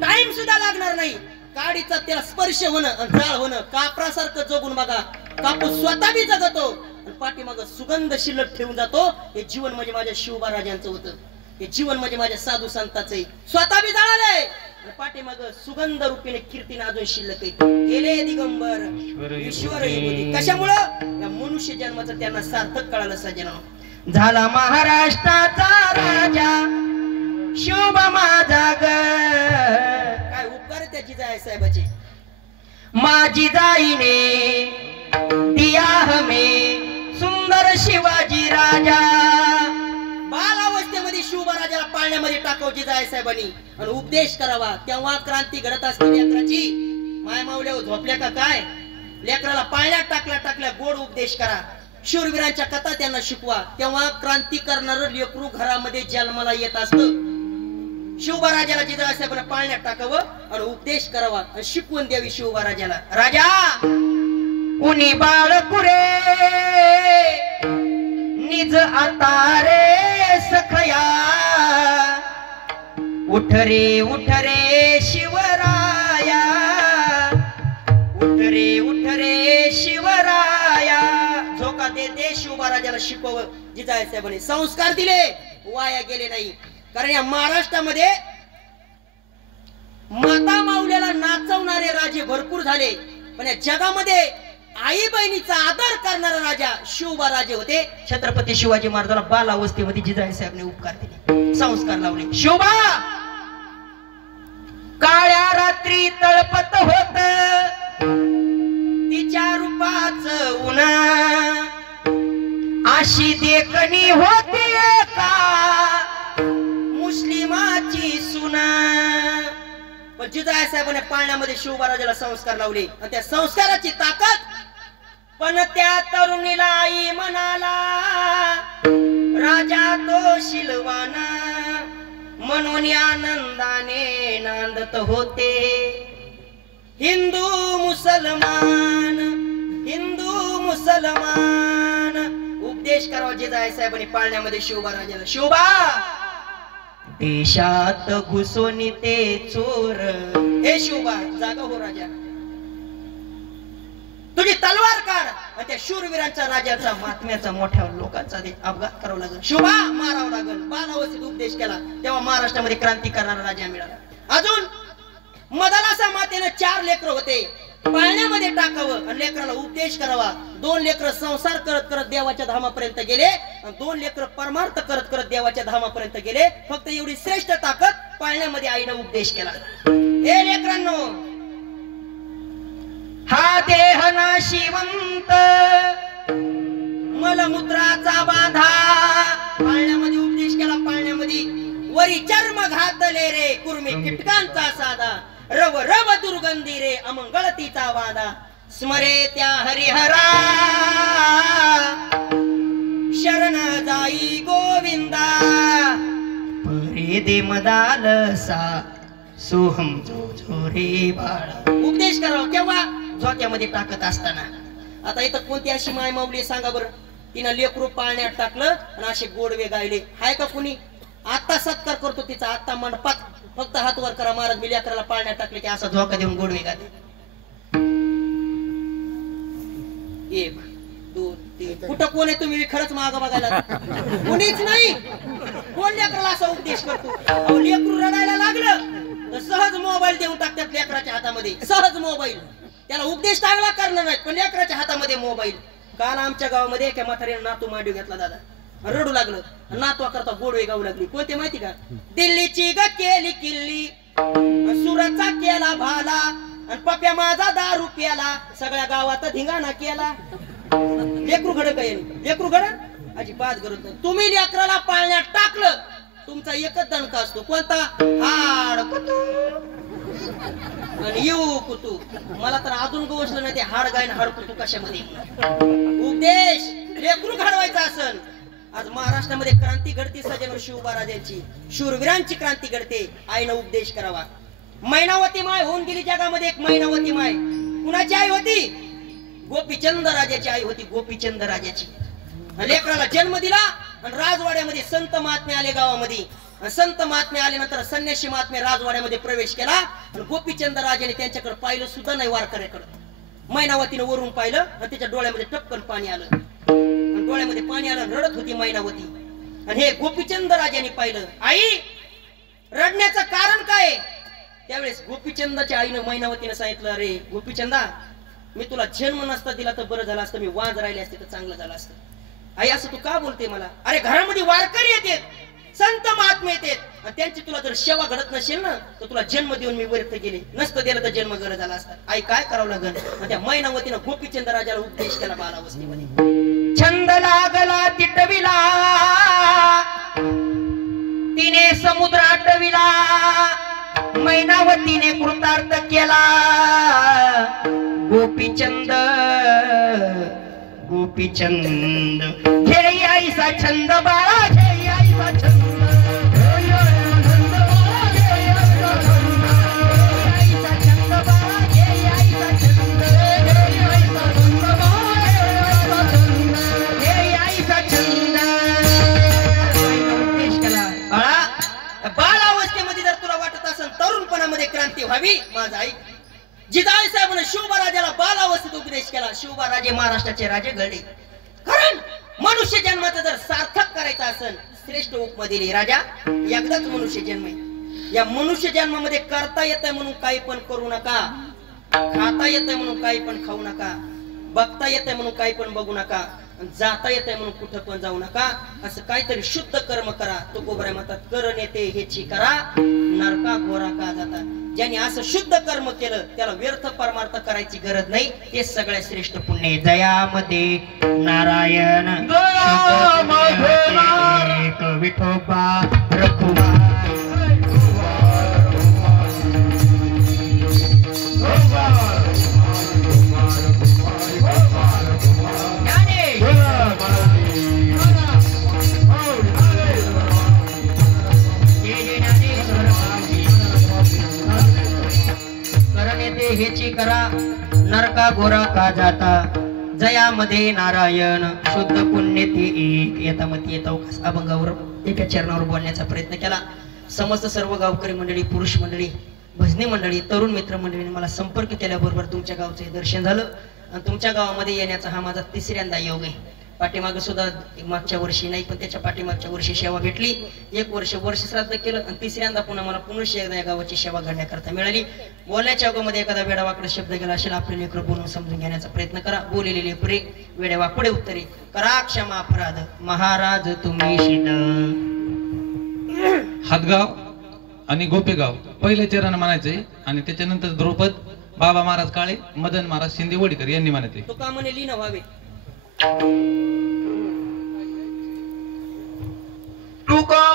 टाइम सुद्धा लागणार नाही. काडीचा त्याला स्पर्श होणं आणि जाळ होणं. कापरासारखं जगून बघा. कापूस स्वतः बी जगतो आणि पाठीमाग सुगंध शिल्लक ठेवून जातो. हे जीवन म्हणजे माझ्या शिवबा राजांचं होतं. हे जीवन म्हणजे माझ्या साधू संतांचं. स्वतः बी जळालंय, पाठीमाग सुगंध रूपीने कीर्तीने अजून शिल्लक आहे. गेले दिगंबर ईश्वर विभूती. कशामुळं? या मनुष्य जन्माचं त्यांना सार्थक कळालं सज्जनांनो. झाला महाराष्ट्राचा राजा शिवबा माझा ग. काय उपकार त्या जिजाई साहेबाचे. माझी जाईने दिया हमें सुंदर शिवाजी राजा. बालावस्थेमध्ये शिवबा राजाला पाळण्यामध्ये टाकावं जिजाई साहेबांनी आणि उपदेश करावा. तेव्हा क्रांती घडत असते लेकराची. माय मावल्यावर झोपल्या का काय? लेकराला पाळण्यात टाकल्या गोड उपदेश करा. शूरवीरांच्या कथा त्यांना शिकवा. तेव्हा क्रांती करणारं लेकरू घरामध्ये जन्माला येत असतं. शिवबा राजाला जिजाई साहेबांना पाळण्यात टाकावं आणि उपदेश करावा आणि शिकवून द्यावी शिवबा राजाला. राजा उनी बाळ कुरे निज आता रे सखया. उठ रे शिवराया. उठ रे शिवराया. झोका देते शिवबा राजाला शिकवं. जिजाई साहेबांनी संस्कार दिले, वाया गेले नाही. कारण या महाराष्ट्रामध्ये माता माऊल्याला नाचवणारे राजे भरपूर झाले, पण या जगामध्ये आई बहिणीचा आदर करणारा राजा शिवबा राजे होते. छत्रपती शिवाजी महाराजांना बालावस्थेमध्ये जिजाई साहेबने उपकार दिले, संस्कार लावले. शिवबा काळ्या रात्री तळपत होत तिच्या रूपाचं उन्हा. अशी देखणी होती एका मुस्लिमाची सुना. पण जिजाई साहेबांनी पाळण्यामध्ये शिवबा राजाला संस्कार लावले आणि त्या संस्काराची ताकद. पण त्या तरुणीला आई म्हणाला राजा तो शिलवान, म्हणून आनंदाने नांदत होते हिंदू मुसलमान. हिंदू मुसलमान उपदेश करावा जिजाई साहेबांनी पाळण्यामध्ये शिवबा राजाला. शिवबा देशात घुसून ते चोर. हे शिवबा जागा हो राजा, तुझी तलवार काढ आणि त्या शूरवीरांच्या राजाचा महात्म्याचा मोठ्या लोकांचा अपघात करावा लागेल. शिवबा मारावं लागेल. बालावस्थित उपदेश केला तेव्हा महाराष्ट्रामध्ये क्रांती करणारा राजा मिळाला. अजून मदानासा मातेने 4 लेकरं होते. पाळण्यामध्ये टाकावं आणि लेकराला उपदेश करावा. 2 लेकरं संसार करत करत देवाच्या धामापर्यंत गेले आणि 2 लेकरं परमार्थ करत करत देवाच्या धामापर्यंत गेले. फक्त एवढी श्रेष्ठ ताकद पाळण्यामध्ये आईने उपदेश केला. हे लेकरांनो, हा देह नाशिवंत मलमूत्राचा बाधा. पाळण्यामध्ये उपदेश केला. पाळण्यामध्ये वरी चर्म घातले रे कुर्मी कीटकांचा साधा, रव रव दुर्गंधी रे अमंगळतीचा वादा. स्मरे त्या हरिहरा शरण जाई गोविंदा, परे दे मदालसा सोहम जो जो रे बाळा. उपदेश करावा केव्हा? झोक्यामध्ये टाकत असताना. आता इथं कोणती अशी माय माऊली सांगा बरं, तिनं लेकरू पाळण्यात टाकलं आणि असे गोडवे गायले. हाय का कुणी? आता सत्कार करतो तिचा, आता मंडपात. फक्त हात वर करा महाराज, मी लेकराला पाळण्यात टाकले की असा झोका देऊन गोडवे गाते. 1 2 3 कुठं कोण आहे तुम्ही? खरंच माग बघायला कोणीच नाही. कोण लेकराला असा उपदेश करतो? अहो लेकरू रडायला लागलं तर सहज मोबाईल देऊन टाकतात लेकराच्या हातामध्ये. सहज मोबाईल. त्याला उपदेश चांगला करणार नाही पण लेकराच्या हातामध्ये मोबाईल. काल आमच्या गावामध्ये एका म्हातारीने नातू मांडीव घेतला दादा, रडू लागलं. नातवा करता गोडवे गाऊ लागली. कोणते माहिती का? दिल्लीची ग केली किल्ली, सुरतचा केला भाला, आणि पप्या माझा दारू प्याला, सगळ्या गावात धिंगाणा केला. लेकरू घड काय? लेकरू घड अजिबात गरज नाही. तुम्ही लेकराला पाळण्यात टाकलं, तुमचा एकच दणका असतो. कोणता? हाड कुतू आणि येऊ कुतू. मला तर अजून गोष्ट नाही ते हाड गायन हाड कुतू कशामध्ये. उपदेश लेकरू घडवायचा असन. आज महाराष्ट्रामध्ये क्रांती घडते सजन शिवबा राजांची, शूरवीरांची क्रांती घडते. आईनं उपदेश करावा. मैनावती माय होऊन गेली जगामध्ये. एक मैनावती माय कुणाची आई होती? गोपीचंद राजाची आई होती. गोपीचंद राजाची. लेकराला जन्म दिला आणि राजवाड्यामध्ये संत महात्मे आले गावामध्ये. संत महात्मे आल्यानंतर संन्यासी महात्मे राजवाड्यामध्ये प्रवेश केला आणि गोपीचंद राजाने त्यांच्याकडे पाहिलं सुद्धा नाही वारकऱ्याकडे. मैनावतीने वरून पाहिलं आणि त्याच्या डोळ्यामध्ये टपकन पाणी आलं. डोळ्यामध्ये पाणी आलं, रडत होती मैनावती. आणि हे गोपीचंद राजाने पाहिलं. आई रडण्याचं कारण काय? त्यावेळेस गोपीचंदाच्या आईनं मैनावतीने सांगितलं, अरे गोपीचंदा, मी तुला जन्म नसता दिला तर बरं झालं असतं, मी वाज राहिले असते तर चांगलं झालं असतं. आई असं तू का बोलते मला? अरे घरामध्ये वारकरी येतात, संत महात्मे येतात आणि त्यांची तुला जर सेवा घडत नसेल ना तर तुला जन्म देऊन मी व्यर्थ गेले नसतं, दिलं तर जन्म गरज झाला असता. आई काय करावं लागल? त्या मैनावतीनं गोपीचंद राजाला उपदेश केला बालावस्थेमध्ये. छंद लागला तिटविला, तिने समुद्र आटविला, मैनावतीने कृतार्थ केला. गोपीचंद गोपीचंद घे आईचा छंद बाळा, घे आईचा छंद. क्रांती व्हावी माझा आई. जिजाई साहेबांनी शिवबा राजाला बालावस्थेत उपदेश केला. शिवबा राजे महाराष्ट्राचे राजे घडले. कारण मनुष्य जन्माचं जर सार्थक करायचं असेल, श्रेष्ठ उपमा दिली, राजा एकदाच मनुष्य जन्म आहे. या मनुष्य जन्मामध्ये करता येतंय म्हणून काही पण करू नका, खाता येतंय म्हणून काही पण खाऊ नका, बघता येतंय म्हणून काही पण बघू नका, जाता येतंय म्हणून कुठं पण जाऊ नका. असं काहीतरी शुद्ध कर्म करा. तो गोबराय म्हणतात, करण येते हेची करा, नरका घोरा का जाता. ज्यांनी असं शुद्ध कर्म केलं त्याला व्यर्थ परमार्थ करायची गरज नाही. ते सगळ्यात श्रेष्ठ पुण्य. जयामध्ये नारायण विठोबा रखुबा करा नरका घोरा का जाता जयामध्ये नारायण शुद्ध पुण्य ते एक येतामती येता अवकाश अभंगावर एका चरणावर बोलण्याचा प्रयत्न केला. समस्त सर्व गावकरी मंडळी, पुरुष मंडळी, भजनी मंडळी, तरुण मित्र मंडळीने मला संपर्क केल्याबरोबर तुमच्या गावचे दर्शन झालं आणि तुमच्या गावामध्ये येण्याचा हा माझा तिसऱ्यांदा योग आहे. पाठीमागं सुद्धा मागच्या वर्षी नाही पण त्याच्या पाठीमागच्या वर्षी सेवा भेटली. एक वर्ष श्राद्ध केलं आणि तिसऱ्यांदा पुन्हा मला पुन्हा एकदा या गावाची सेवा घडण्याकरता मिळाली. बोलण्याच्या अगोदर एखादा वेडावाकडे शब्द गेला असेल आपले लेकर बोलून समजून घेण्याचा प्रयत्न करा. बोललेले पुरे वेड्यावाकडे उत्तरे करा क्षमा अपराध महाराज तुम्ही शिद. हातगाव आणि गोपेगाव पहिले चरण म्हणायचे आणि त्याच्यानंतर द्रौपद, बाबा महाराज काळे, मदन महाराज शिंदे वडीकर यांनी म्हणायचे. तो का म्हणे लीन व्हावे. तुका